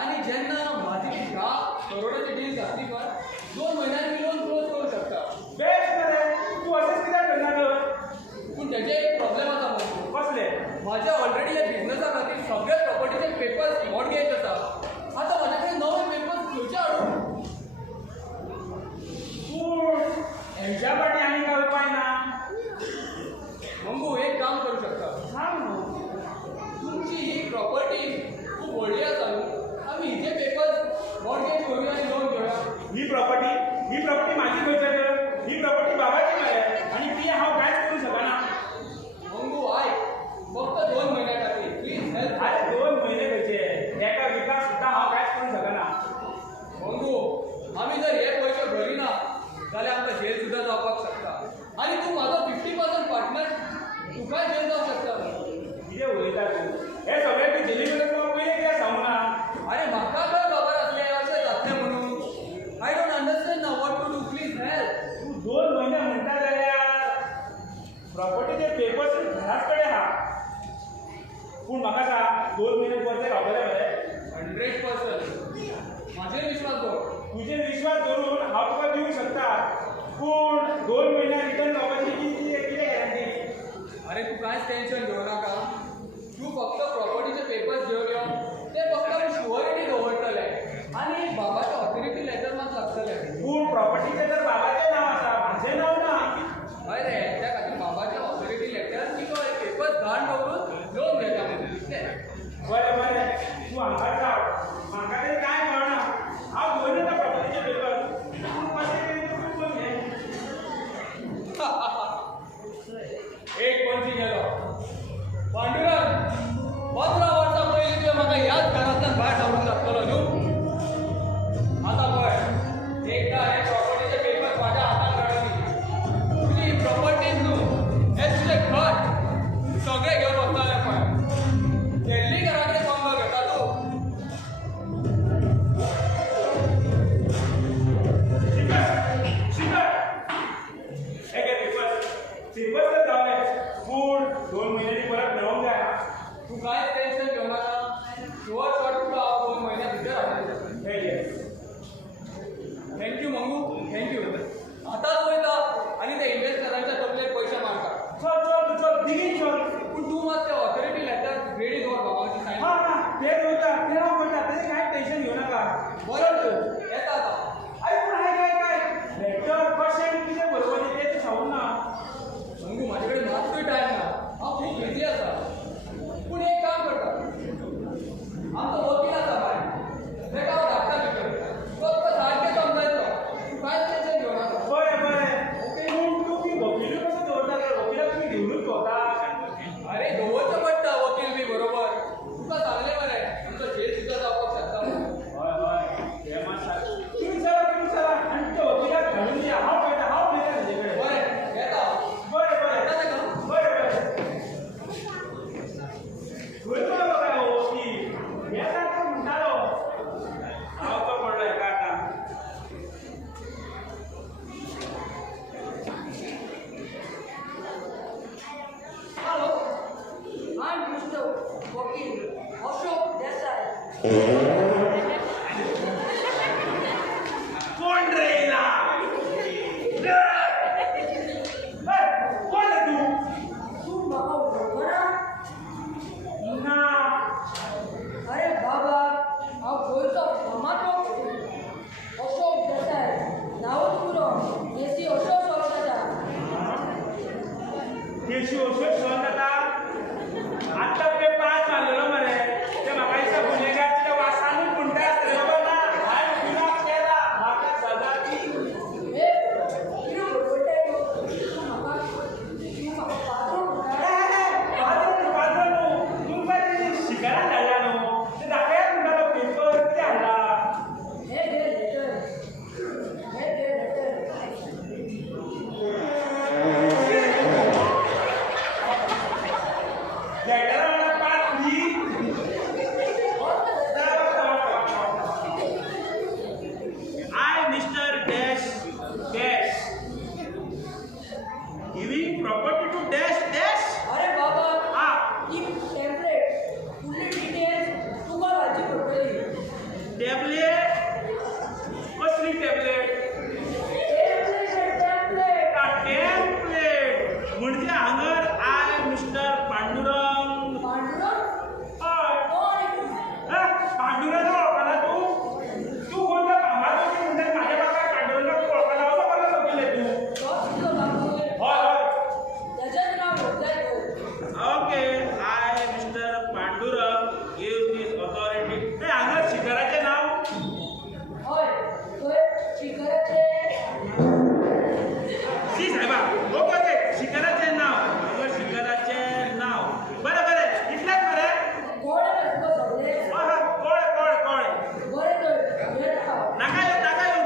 आनी जेन्ना म्हाजी 10 करोडाची डील जातली पळय 2 म्हयन्यांनी लोन क्लोज करूंक शकता बेस्ट मरे तूं अशेंच कित्याक करना तर पूण तेजे एक प्रॉब्लेम आसा म्हणून कसले माझ्या ऑलरेडी या बिझनेसा खातीर सगळे प्रॉपर्टीचे पेपर्स मॉर्गेज आसा आतां म्हाजे कडेन नवे पेपर्स खंयचे हाडूं पूण हेंच्या फाटीं आनी काय उपाय ना मंगू एक काम करूं शकता सांग न्हू तुमची ही प्रॉपर्टी खूब व्हडली आसा न्हू आमी हिचे पेपर्स मॉर्गेज करूया आनी लोन घेवया ही प्रॉपर्टी माझी खंयची तर ही प्रॉपर्टी बाबाची मरे आनी ती हांव कांयच करूं शकना मंगू आयक फक्त 2 म्हयन्या खातीर प्लीज हेल्प अरे 2 म्हयने खंयचे एका विकास सुद्दां हांव कांयच करूं शकना मंगू आमी जर हे पयशे भरिना जाल्यार आमकां जेल सुद्दां जावपाक शकता आनी तूं म्हाजो 50% पार्टनर तुकाय जेल जावंक शकता कितें उलयता तूं हे सगळें तूं जेली कडेन तुका पयलीं कित्याक सांगूं ना अरे म्हाका खंय खबर आसलें अशें जातलें म्हणून I don't understand now what to do please help तूं 2 म्हयने म्हणटा जाल्यार प्रॉपर्टीचे पेपर्स घराच कडेन आहा पूण म्हाका सांग 2 म्हयने परते रावतले मरे 100% म्हाजेर विश्वास दवर तुजे विश्वास धरून हांव तुका दिवंक शकता पूण 2 म्हयन्या रिटर्न जावपाची कितें गॅरंटी अरे तू कांयच टेन्शन घेवं नाका तू फक्त प्रॉपर्टीचे पेपर्स घेवन यो ते फक्त आमी शुअरिटी दवरतले आनी बाबाचें ऑथॉरिटी लेटर मात लागतले पूण प्रॉपर्टीचें तर बाबाचें नांव आसा म्हाजें नांव ना हय रे त्या खातीर बाबाचें ऑथॉरिटी लेटर की तो हे पेपर्स घाण दवरून लोन घेता बरें बरें तूं हांगाच राव म्हाका तरी कांय कळना हांव घेवन येता प्रॉपर्टीचे पेपर पूण कशें तरी तूं पळोवन घे एक पंची गेलो पांडुरंग 15 वर्सां पयलीं तुवें म्हाका ह्याच घरांतल्यान भायर सावरून लागतलो न्हू आतां पळय एकदां हे प्रॉपर्टीचे पेपर्स म्हाज्या हातान काडली तुजी ही प्रॉपर्टीज न्हू हे तुजें घर सगळें घेवन वतले पळय केल्ली घरांतली पंगड घेता तूं शिकर हे घे पेपर्स तर जावले पूण 2 म्हयन्यांनी परत मेळोंक जाय तू कांयच टेन्शन घेवं नाका शुअर शॉट तुका हांव 2 म्हयन्या भितर हाडून हे घे थँक्यू मंगू थँक्यू आतांच वयता आनी ते इन्व्हेस्टरांच्या तकलेर पयशे मारता चल बेगीन चल पूण तूं मात ते ऑथॉरिटी लेटर रेडी दवर बाबाची सायन हा ना ते करता ते हांव करता तेजें कांय टेन्शन घेवं नाका बरो तूं येता आतां आय पूण काय लेटर कशें आनी कितें बरोवपाचें तें तूं सांगूं ना मंगू म्हाजे कडेन मात्तूय टायम ना हांव खूब बिजी आसा पूण एक काम करता आमचो वकील आसा भायर तेका हांव धाडटा भितर तो तुका सारकें समजायतलो तूं कांयच टेन्शन घेवं नाका बरें पूण तुमी वकिलूय कसो दवरता तर वकिलाक तुमी घेवनूच भोंवता अरे दवरचो पडटा वकील बी बरोबर तुका सांगलें मरे आमचो जेल सुद्दां जावपाक शकता हय हें मात सारकें तुमी चला आनी त्या वकिलाक धाडून दिया हांव पळयता तेजे कडेन बरें येता बरें येता तेका खंय पावलो काय हो वकील येता तो म्हणटालो हांव तो पडलो हेका आतां Hello, I'm Mr. Wakil Ashok Desai. कोण रे इला कोण रे तू म्हाका वळखना? तू ना अरे बाबा हांव गोंयचो फामाद अशोक देसाय नांवच पुरो देसी अशोक सोलता देशी औषध सहन जाता आत्ता ते पास मारलेलो मरे ते म्हाका दिसता गुन्हेगार त्या वासानूच म्हणटा आसतले बाबा ना हांवें गुन्हा केला म्हाका सजा दी ए कितें बडबडटाय तूं म्हाका पात्र न्हू तुमकां ते शिकाराक धाडला न्हू ते दाखयात म्हणटालो पेपर कितें हाडला हे घे लेटर लेटरा वाला pass the I, Mr. Dash Dash, giving property to Dash Dash. अरे बाबा Ah, ही टेम्पलेट फुल्ली डिटेल्स तुका घालची पडटली tablet. कसली tablet? Template A template. म्हणजे हांगर I, Mr. पांडुरंग. पांडुरंग हय. कोण पांडुरंग वळखना तू कोणत्या कामाचो म्हणटा म्हाज्या बापाय पांडुरंगाक तूं वळखना असो कसो सोकिल्ले तूं तोच तुजो बापूय हय त्याचेंच नांव घेतलाय तूं okay I mister Pandurang give this authority ते हांगा शिखराचें नांव हय थंय शिखराचे सी साहेबा ओके ओके शिखराचें नांव हांगा शिखराचें नांव बरें बरें इतलेंच मरे कोण तुका सगळे हय हय कळ्ळें बरें तर येता नाका येवं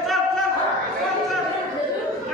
चल चल चल चल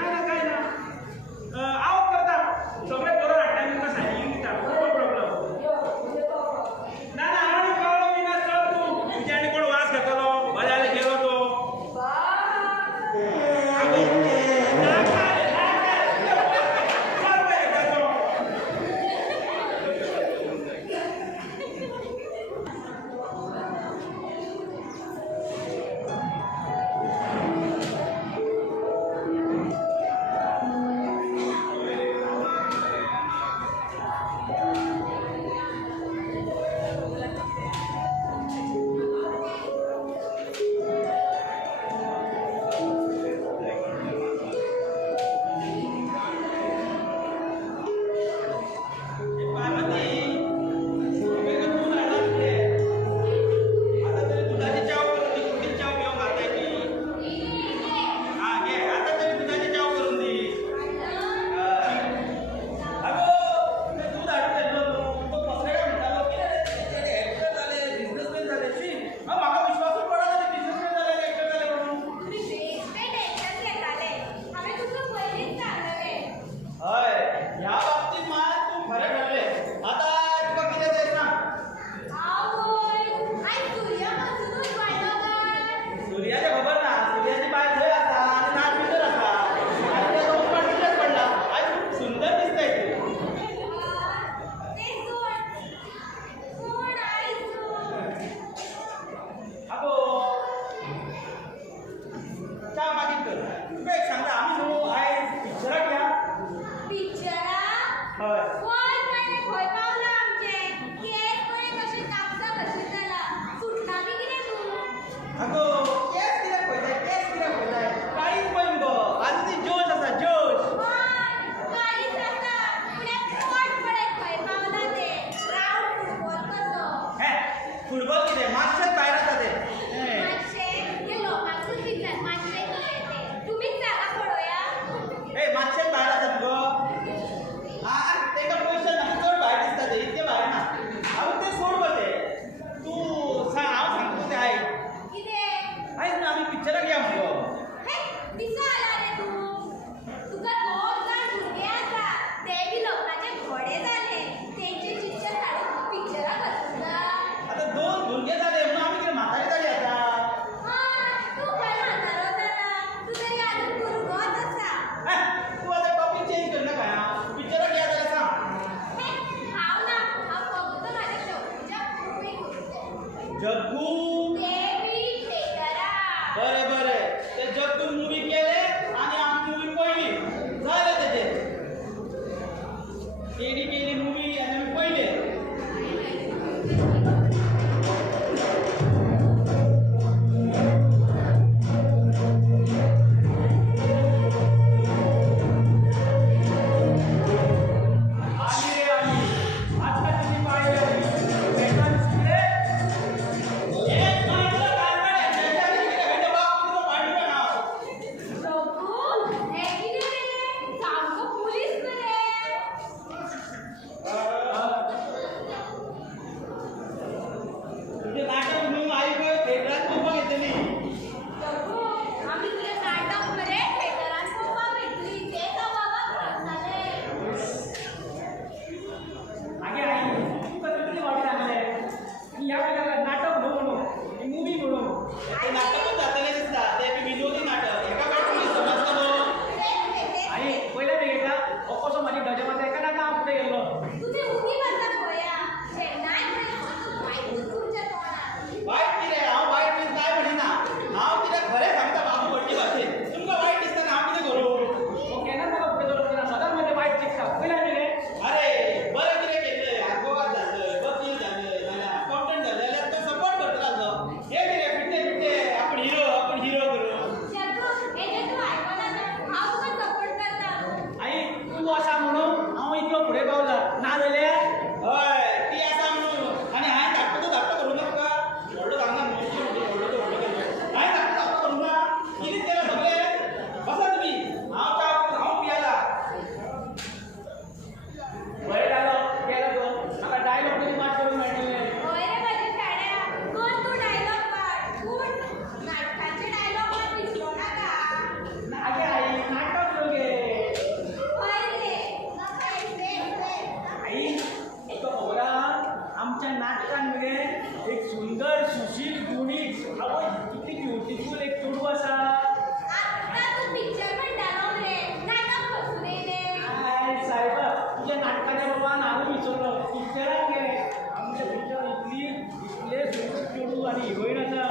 माझी हिरोईन आसा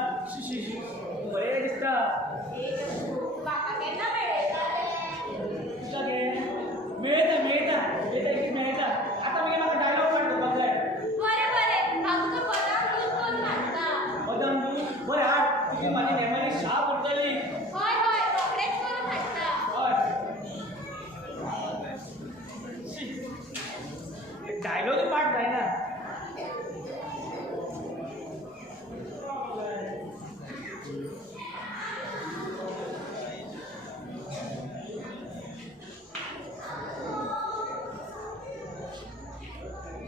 बरें दिसता बाबा केन्ना मेळयताले तुका गे मेळटा आतां मागीर म्हाका डायलॉग पाठ करपाक जाय बरें बरें हांव तुका बदाम दूद करून हाडटा बदाम दूद बरें हाड तुजी म्हाजी नेमारी शा पडटली हय हय रोखडेंच करून हाडटा हय डायलॉग पाठ जायना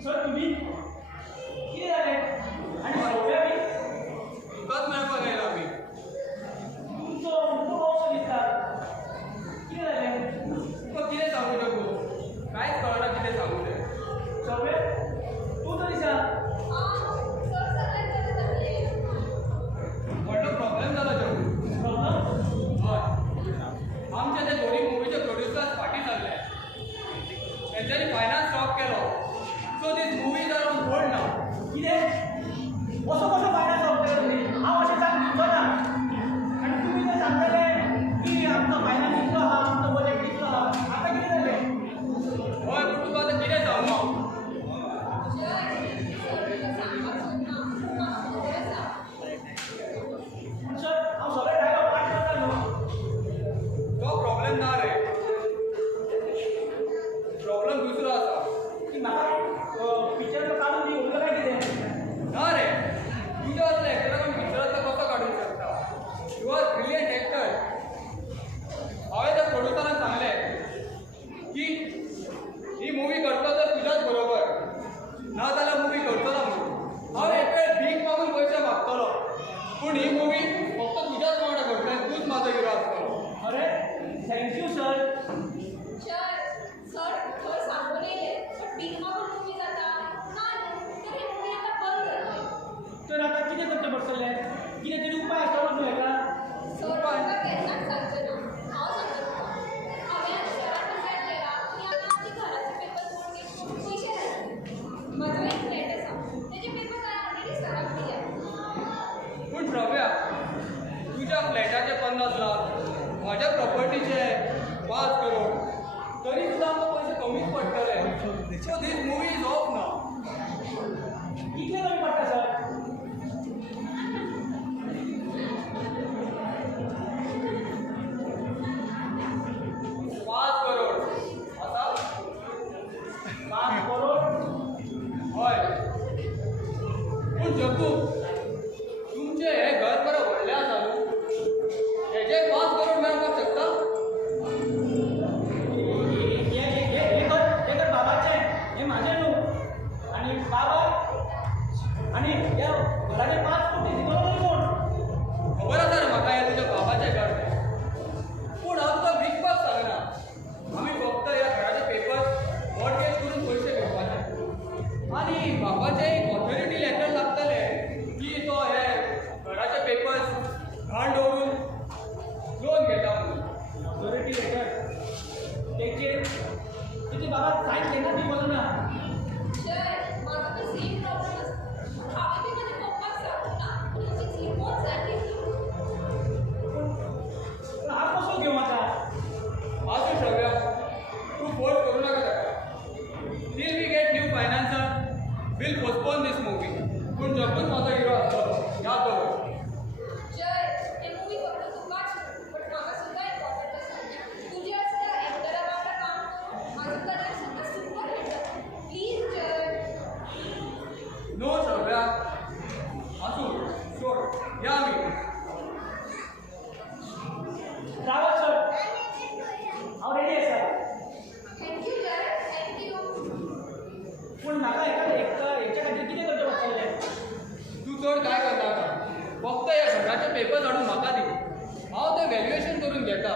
सर तुम्ही किती झाले आणि सगळ्या बी तुकाच मेळपाक आयला आमी तुमचो पावसो दिसता किती झाले तुका कितें सांगू शकू कांयच कळना कितें सांगू तें सगळे तूं तरी सांग सर सगळें बरें जातलें व्हडलो प्रॉब्लेम जाला जगू प्रॉब्लम हय आमचे ते दोन्ही मुवीचे प्रोड्युसर्स फाटीं जाल्ले तेंच्यांनी फायनान्स स्टॉप केलो so these movies are on hold now कितें कसो फायदा सांगतले तुमी हांव अशें सांग दिवचो ना आनी तुमी ते सांगतले की आमचो फायनान्स इतलो आहा आमचो बजेट इतलो आहा आतां कितें जालें हय पूण तुका आतां कितें सांगू हांव सर हांव सगळे डायलॉग पाठ करता न्हू तो प्रॉब्लेम ना रे प्रॉब्लेम दुसरो आसा की म्हाका पिक्चर काडून दी उरलो काय कितें ना रे तुझ्या असल्या एक्टराक आमी पिक्चरांतलो कसो काडूंक शकता यू आर ब्रिलियंट एक्टर हांवें त्या प्रोड्युसराक सांगलें की ही मुवी करतलो तर तुज्याच बरोबर ना जाल्यार मुवी करतलो म्हणून हांव एक वेळ भीक मागून पयशे मागतलो पूण ही मुवी फक्त तुज्याच वांगडा करतलें आनी तूच म्हाजो हिरो आसतलो अरे थँक्यू सर सर थंय सांगून येयले बट भीक मागून मुवी जाता ना तर ही मुवी आतां बंद जातली तर आतां कितें करचें पडटलें कितें तरी उपाय आसतलो न्हू हेका सर तुका केन्नाच सांगचें ना हांव सांगता तुका हांवें शहरांत डिसायड केला की आमी आमची घराचे पेपर कोण घेवन पयशे घालतले म्हजो एक फ्लॅट आसा तेजे पेपर हांवें ऑलरेडी सराक दिले पूण प्रव्या तुज्या फ्लॅटाचे 50 लाख माझ्या प्रॉपर्टीचे 5 करोड तरी सुद्दां आमकां पयशे कमीच पडटले so this movie is off now कितले कमी पडटा सर हय पूण जगू तुमचे हे घर बरें व्हडलें आसा न्हू हेजे 5 करोड मेळपाक शकता हे घर बाबाचें हे म्हाजें न्हू आनी बाबा आनी ह्या घराचे 5 कोटी दितलो न्हू कोण खबर आसा रे म्हाका हे तुज्या बाबाचें घर पूण हांव तुका विकपाक सांगना आमी फक्त ह्या घराचे पेपर मॉर्गेज करून पयशे घेवपाचे आनी बाबाचें एक ऑथॉरिटी लेटर लागतलें की तो हे घराचे पेपर्स घाण दवरून लोन घेता म्हणून ऑथॉरिटी लेटर तेचेर तुजे बाबा सायन केन्ना दिवपाचो ना सर म्हाका तो सेम प्रॉब्लेम आसा हांवें बी म्हज्या पप्पाक सांगूं ना तुमची रिपोर्ट जाली पूण हांव कसो घेवं आतां आसूं श्रव्या तूं फोर्स करूं नाका ताका till we get new financier will postpone this movie पूण जगूच म्हाजो हिरो आसतलो याद दवर जय हे मूवी फक्त तुकाच बट म्हाका सुद्धा इम्पॉर्टंट आसा तुजे असल्या एक्टरा वांगडा काम करून म्हाजो करियर सुद्धा सुपर हिट जाता प्लीज जय नो श्रव्या आसूं सोड या आमी रावा सर हांव रेडी आसा थँक्यू जय थँक्यू पूण म्हाका हेच्या खातीर कितें करचें पडटलें तूं चड काय करनाका फक्त हे घराचे पेपर्स हाडून म्हाका दी हांव तें व्हॅल्युएशन करून घेता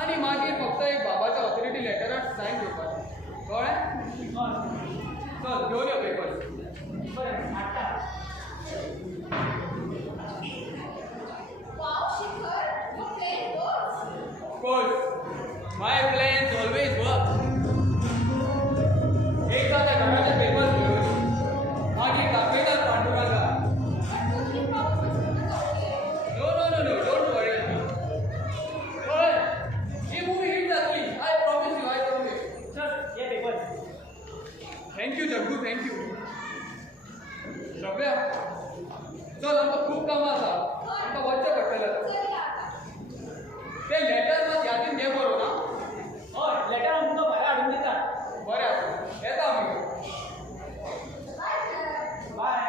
आनी मागीर फक्त एक बाबाच्या ऑथॉरिटी लेटरार सायन घेवपाचें कळ्ळें चल घेवन यो पेपर्स बरें हाडटा वाव शिखर your plan works Of course, my plans always work. एकदा त्या घराचे पेपर्स घेऊन मागीर दाखयतात पांडुरंगा but तुम्ही प्रॉब्लेम थँक्यू जग्गू, थँक्यू. सगळ्या चल, आमकां खूप कामां आसा, आमकां वचचें पडटलें. ते लेटर मात यादीन घे बरो ना. हय, लेटर आमकां भायर हाडून दिता. बरें आसा, येता आमी. बाय.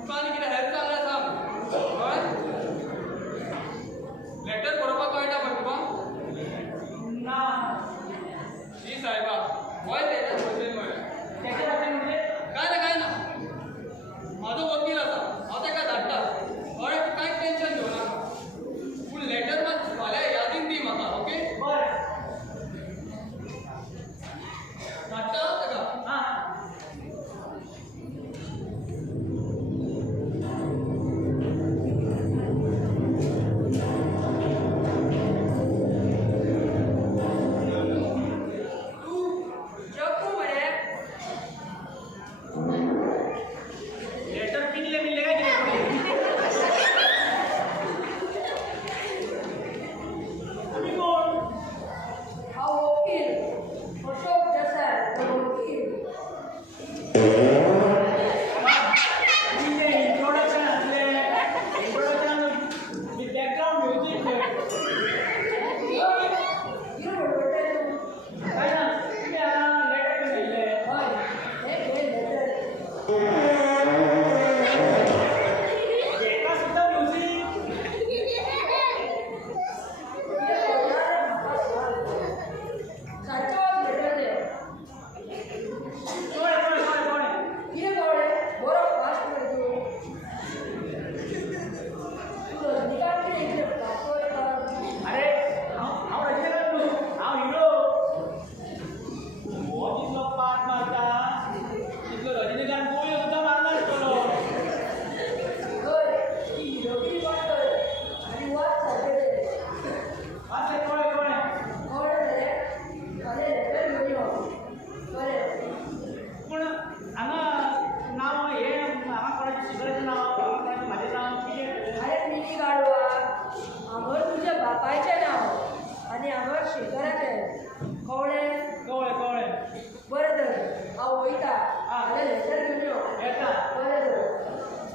तुका आनी कितें हेल्प जाय जाल्यार सांग. कळ्ळें? लेटर बरोवपाक कळटा पळय तुका? ना. शी सायबा, गोंय तेच्याच भशेन मेळ्ळें. तेच्या खातीर म्हणजे काय ना म्हाजो वकील आसा, हांव तेका धाडटा. कळ्ळें? तूं कांयच टेन्शन घेवं नाका. पूण लेटर मात फाल्यां यादीन दी म्हाका, ओके? बरें. धाडटा तेका. हां. तू जग्गू म्हणे लेटर पिनले बिनले काय कितें कोणी? तुम्ही कोण? हांव वकील अशोक देसाय वकील. तुमचे इंट्रोडक्शन असले इंट्रोडक्शन विथ बॅकग्राऊंड म्युझिक कितें बडबडटाय तूं? काय ना तुम्ही आता लेटर घेऊन येयले. हय, हे घे लेटर. एका सुद्धा म्युझिक कोण अरे हांव रजनीकांत न्हू, हांव हिरो. हो जितलो पाट मारता तितलो रजनीकांत गोळयो सुद्दां मारना आसतलो. असे कळ्ळें. पूण हांगा नांव हें हांगा कोणाचें शिगराचें नांव, कोणाचें म्हाजें नांव कितें? हांगर तुज्या बापायचें नांव आनी हांगर शेखराचें. कळ्ळें? कळ्ळें. बरें तर हांव वयता. जाल्यार लेटर घेवन यो. येता. बरें तर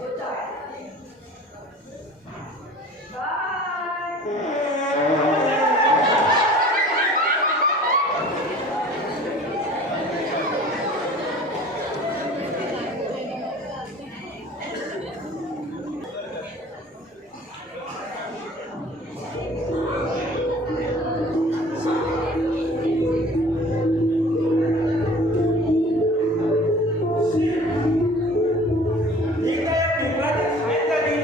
येता. बाय. एक काय ढोंगराची सायन झाली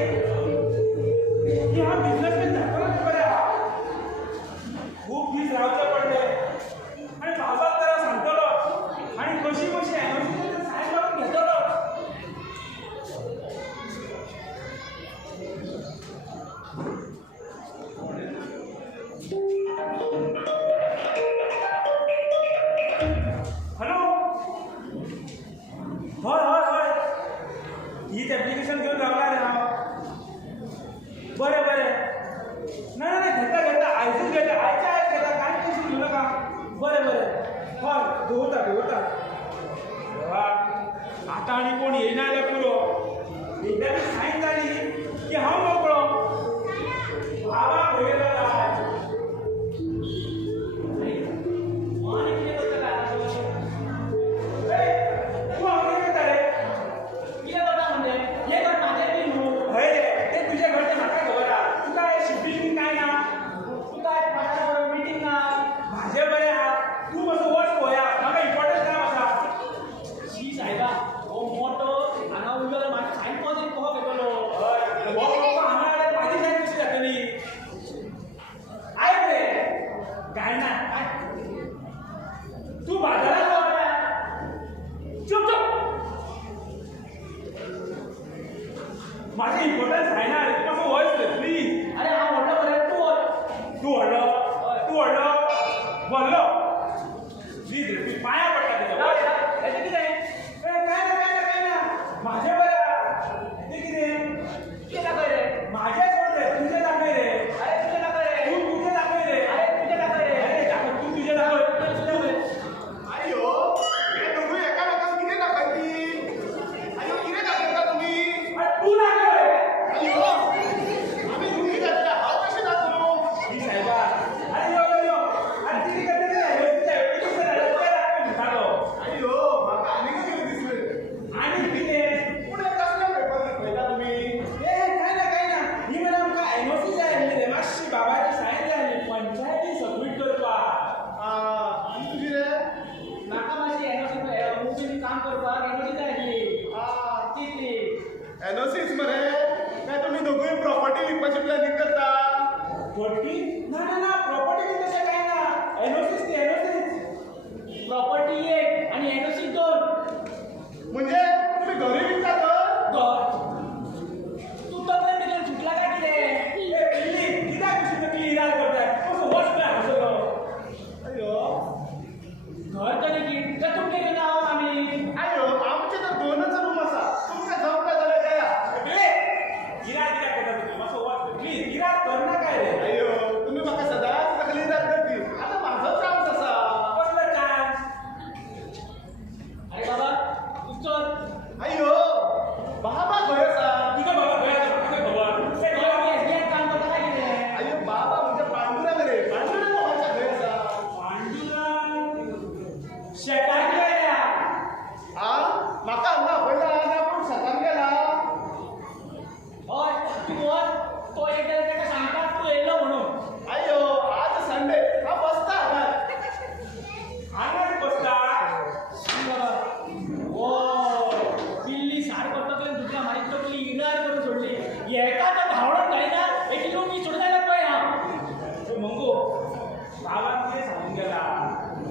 की हा बिझनेसमॅन दाखवलाच बऱ्या. खूप दीस रावचे पडले आणि बाबाक जरा सांगतलो आणि कशी कशी एनओसी सायन मारून घेतलो. हॅलो. हय हीच एप्लिकेशन घेऊन रावला रे हांव. बरें. ना घेता आयजूच घेता, आयच्या आयज घेता, कांयच टेन्शन घेवं नाका. बरें हय दवरता. आतां आनी कोण येयना जाल्यार पुरो. एकदा ती सायन जाली की हांव मोकळो. बाबा खंय गेलो आज? आनी कितें करता काय? तूं हांव कितें करता रे? कितें करता म्हणजे हे घर म्हाजें बी न्हू. हय रे, तें तुजें घर तें म्हाका खबर आहा. तुका शिफ्टिंग काय ना, तुका म्हाज्या बरोबर मिटींग ना. म्हाजें बरें आहा. तूं मातसो वच पळोवया, म्हाका इम्पॉर्टंट काम आसा. शी सायबा, हो मोटो हांगा उरलो जाल्यार म्हाका सायन पॉझीट कसो घेतलो? हय, हो लोक हांगा आयल्यार म्हाजी सायन कशी जातली? आयक रे, गायना तूं बाजारात वचना. चुप माझे इम्पॉर्टन्स आहे ना रे. तू मातसो वच प्लीज. अरे हांव व्हडलो मरे, तूं वच. तूं व्हडलो प्लीज रे, तूं पांयां पडटा तुज्या. हेजें कितें? काय ना म्हाजें बरें आहा. हेजें कितें दाखय रे? म्हाजें सोड रे, तुजें दाखय रे. अरे तुजें दाखय रे. तूं तुजें दाखय रे. अरे तुजें दाखय रे. अरे तूं तुजें दाखय. अरे हो, हे दोघं एकामेकांना किती दाखवतात?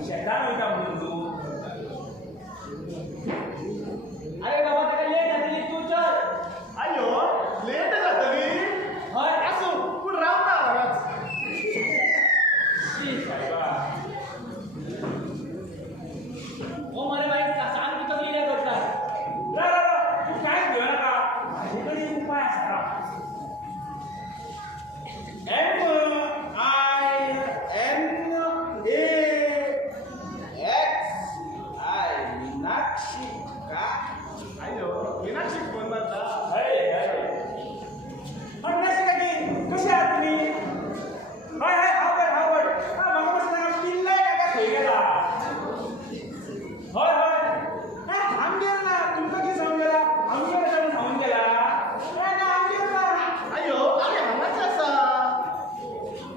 शेतान वयता म्हणून तूं अरे बाबा ताका लेट जातली तूं चल अयो लेट जातली हय आसूं पूण रावता हांगाच शी सायबा ओ मरे बाई सांग तूं कसली कितें करता रा तूं कांयच घेवं नाका म्हाजे कडेन उपाय आसा अयो मीनाक्षी फोन मारता कशे आहात तुम्ही हय हय हांव बट म्हाका मातशें सांगा पिल्लय काका खंय गेला हय हय आमगेर ना तुमकां कितें सांगून गेला आमगेर जावन सांगून गेला ना आमगेर ना अयो आमी हांगाच आसा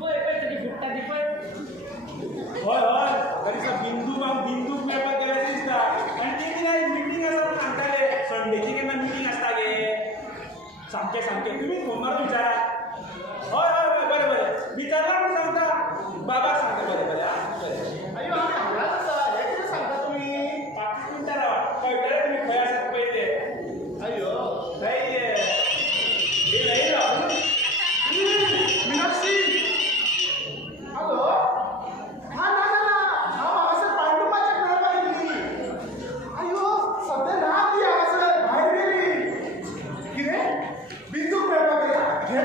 पळय पळय तरी फुट्टा ती पळय हय हय म्हाका दिसता बिंदू मेळपाक गेल्याचें दिसता आनी ती कितें मिटींग आसा म्हूण सांगताले संडेची केन्ना मिटींग आसता गे सामकें सामकें तुमीच फोन मारून विचारा हय हय बरें बरें विचारला म्हूण सांगता बाबाक सांगता बरें बरें आं बरें अयो आमी हांगाच आसा हें कितें सांगता तुमी 5 मिनटां रावा कळटलें तुमी खंय आसात पळय ते अयो थंय येयला मीनाक्षी हॅलो हा ना ना ना हांव हांगासर पांडुपाच्या मेळपाक गेली अयो सद्या ना ती हांगासर भायर गेली कितें बिंदूक मेळपाक गेल्या घे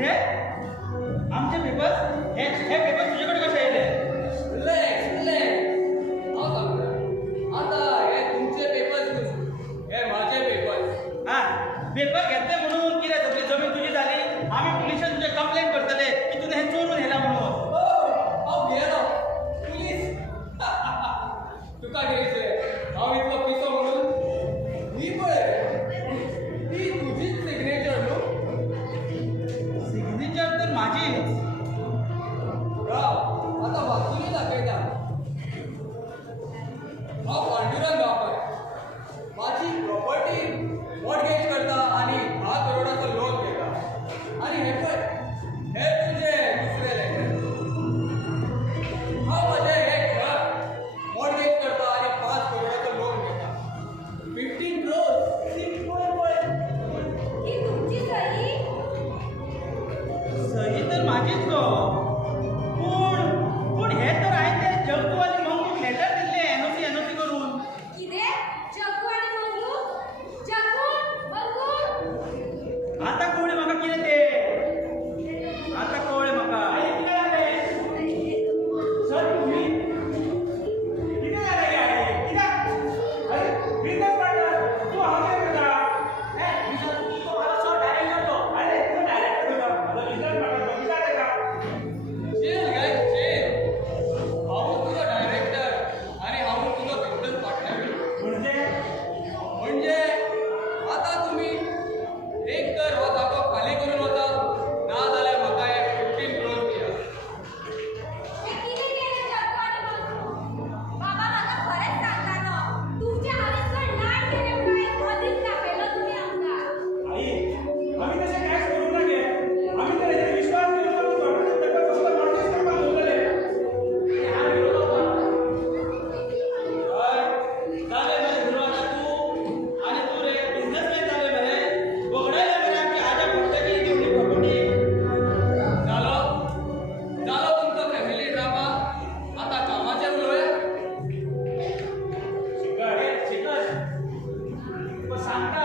किरे आमचे पेपर्स हे पेपर तुझ्याकडे कसे येले आता हे तुमचे पेपर्स हे माझे पेपर्स हा पेपर घेतले म्हणून किरे सगळी जमीन तुझी झाली आम्ही पोलिसांत तुझे कंप्लेंट करतले की तुने हे चोरून नेला म्हणून पुलीस तुका घ्यायचे हांव इतलो पिसो म्हणून ही पळय ती तुझीच सिग्नेचर न्हू सिग्नेचर तर माझीच राव आता वाचून दाखयता हांव पांडुरंग गांवकार माझी प्रॉपर्टी मॉर्गेज करता आणि 10 करोडाचं लोन घेता आणि हे पळय हे तुझे दुसरे लेटर हांव माझे हे घर मॉर्गेज करता आणि 5 करोडाचं लोन घेता 15 crores सिंपल ही तुमची सही सही तर माझीच गो पण हे तर आहे ते जग्गू आणि मंगूक लेटर दिले एनओसी करून किरे जग्गू आणि मंगू जग्गू मंगू आता कळले म्हाका कितें ते आता कळले म्हाका किती झाले सर तुम्ही किती झाले आहे किती अरे बिझनेस पार्टनर तू हांगा करता ए बिझनेस तो मला सर डायरेक्ट करतो अरे तू डायरेक्ट करतो मला बिझनेस पार्टनर किती झाले का चिल गाइस चिल हांव तुझो डायरेक्टर आणि हांव तुझो बिझनेस पार्टनर म्हणजे आता तुम्ही एक तर हो जागो खाली करून वता ना जाल्यार म्हाका एक 15 crores दिया हे किती केले जग्गू आणि मंगू बाबा मला खरेच सांगता ना तुमच्या आयुष्यात नाही केले म्हणून अधिक दाखवलं तुम्ही आमका आई आम्ही तसे टॅक्स करू नये आम्ही तर याच्यावर विश्वास ठेवून स्वतःचे पेपर कसं नोटीस करता मोजले हा विरोध होता झाले मरे धुरवाटा तू आणि तू रे बिझनेसमॅन झाले मरे बघडायला मरे आमची आजा फक्ताची घेऊन प्रॉपर्टी झालो झालो तुमचो फॅमिली ड्रामा आता कामाचेर उलोवया शिकर पण सांगता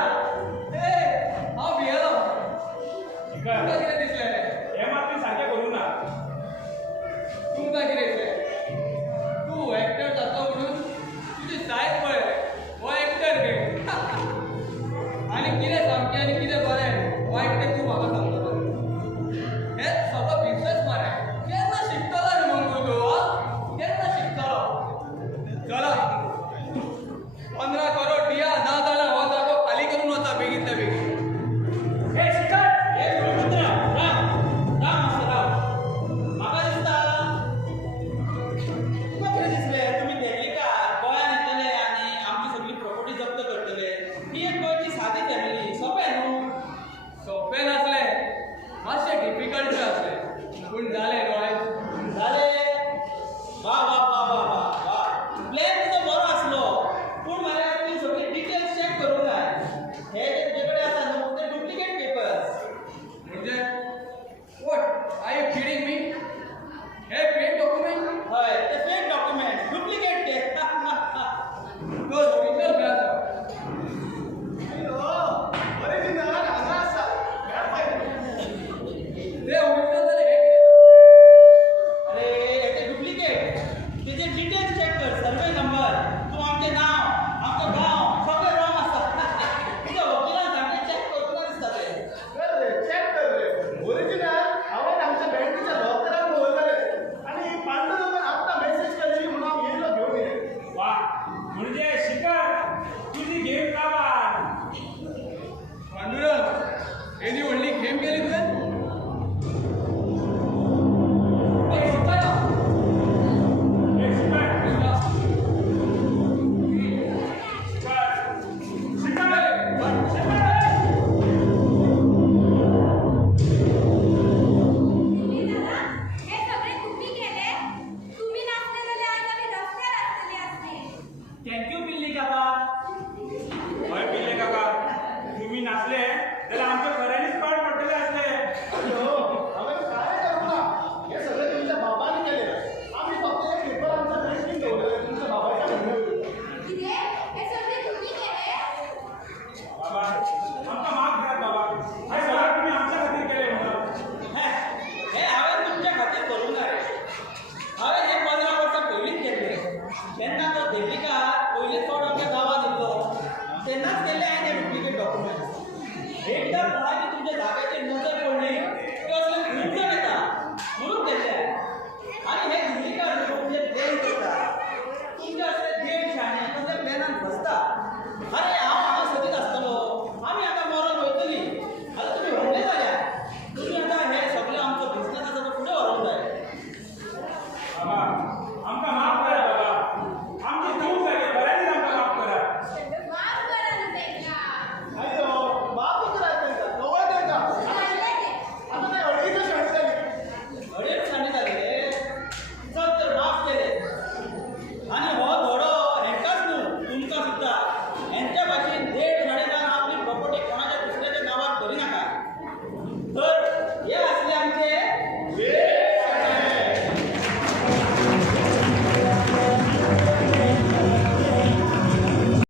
ए हांव भियेलो शिकर तुका कितें दिसलें हे मात्र सारखे करू ना तुमकां कितें दिसलें तूं एक्टर जातो म्हणून तुजी सायज पळय हो एक्टर घे आनी कितें सामकें आनी कितें बरें वायट तें तूं म्हाका सांगतलो हेच सगळो बिझनेस मरे केन्ना शिकतलो रे मंगू तूं आ? केन्ना शिकतलो चला 15 करोड दिया ना जाल्यार हो जागो खाली करून वता बेगीतल्या बेगीन हे शिकर हे गुरुपुत्र राम असं राम म्हाका दिसता तुका कितें दिसलें तुम्ही तेगली का गोंयान येतले आनी आमची सगळी प्रॉपर्टी जप्त करतले ही एक गोंयची सादी फॅमिली सोंपें न्हू सोंपें नासलें मातशें डिफिकल्ट आसलें पूण जालें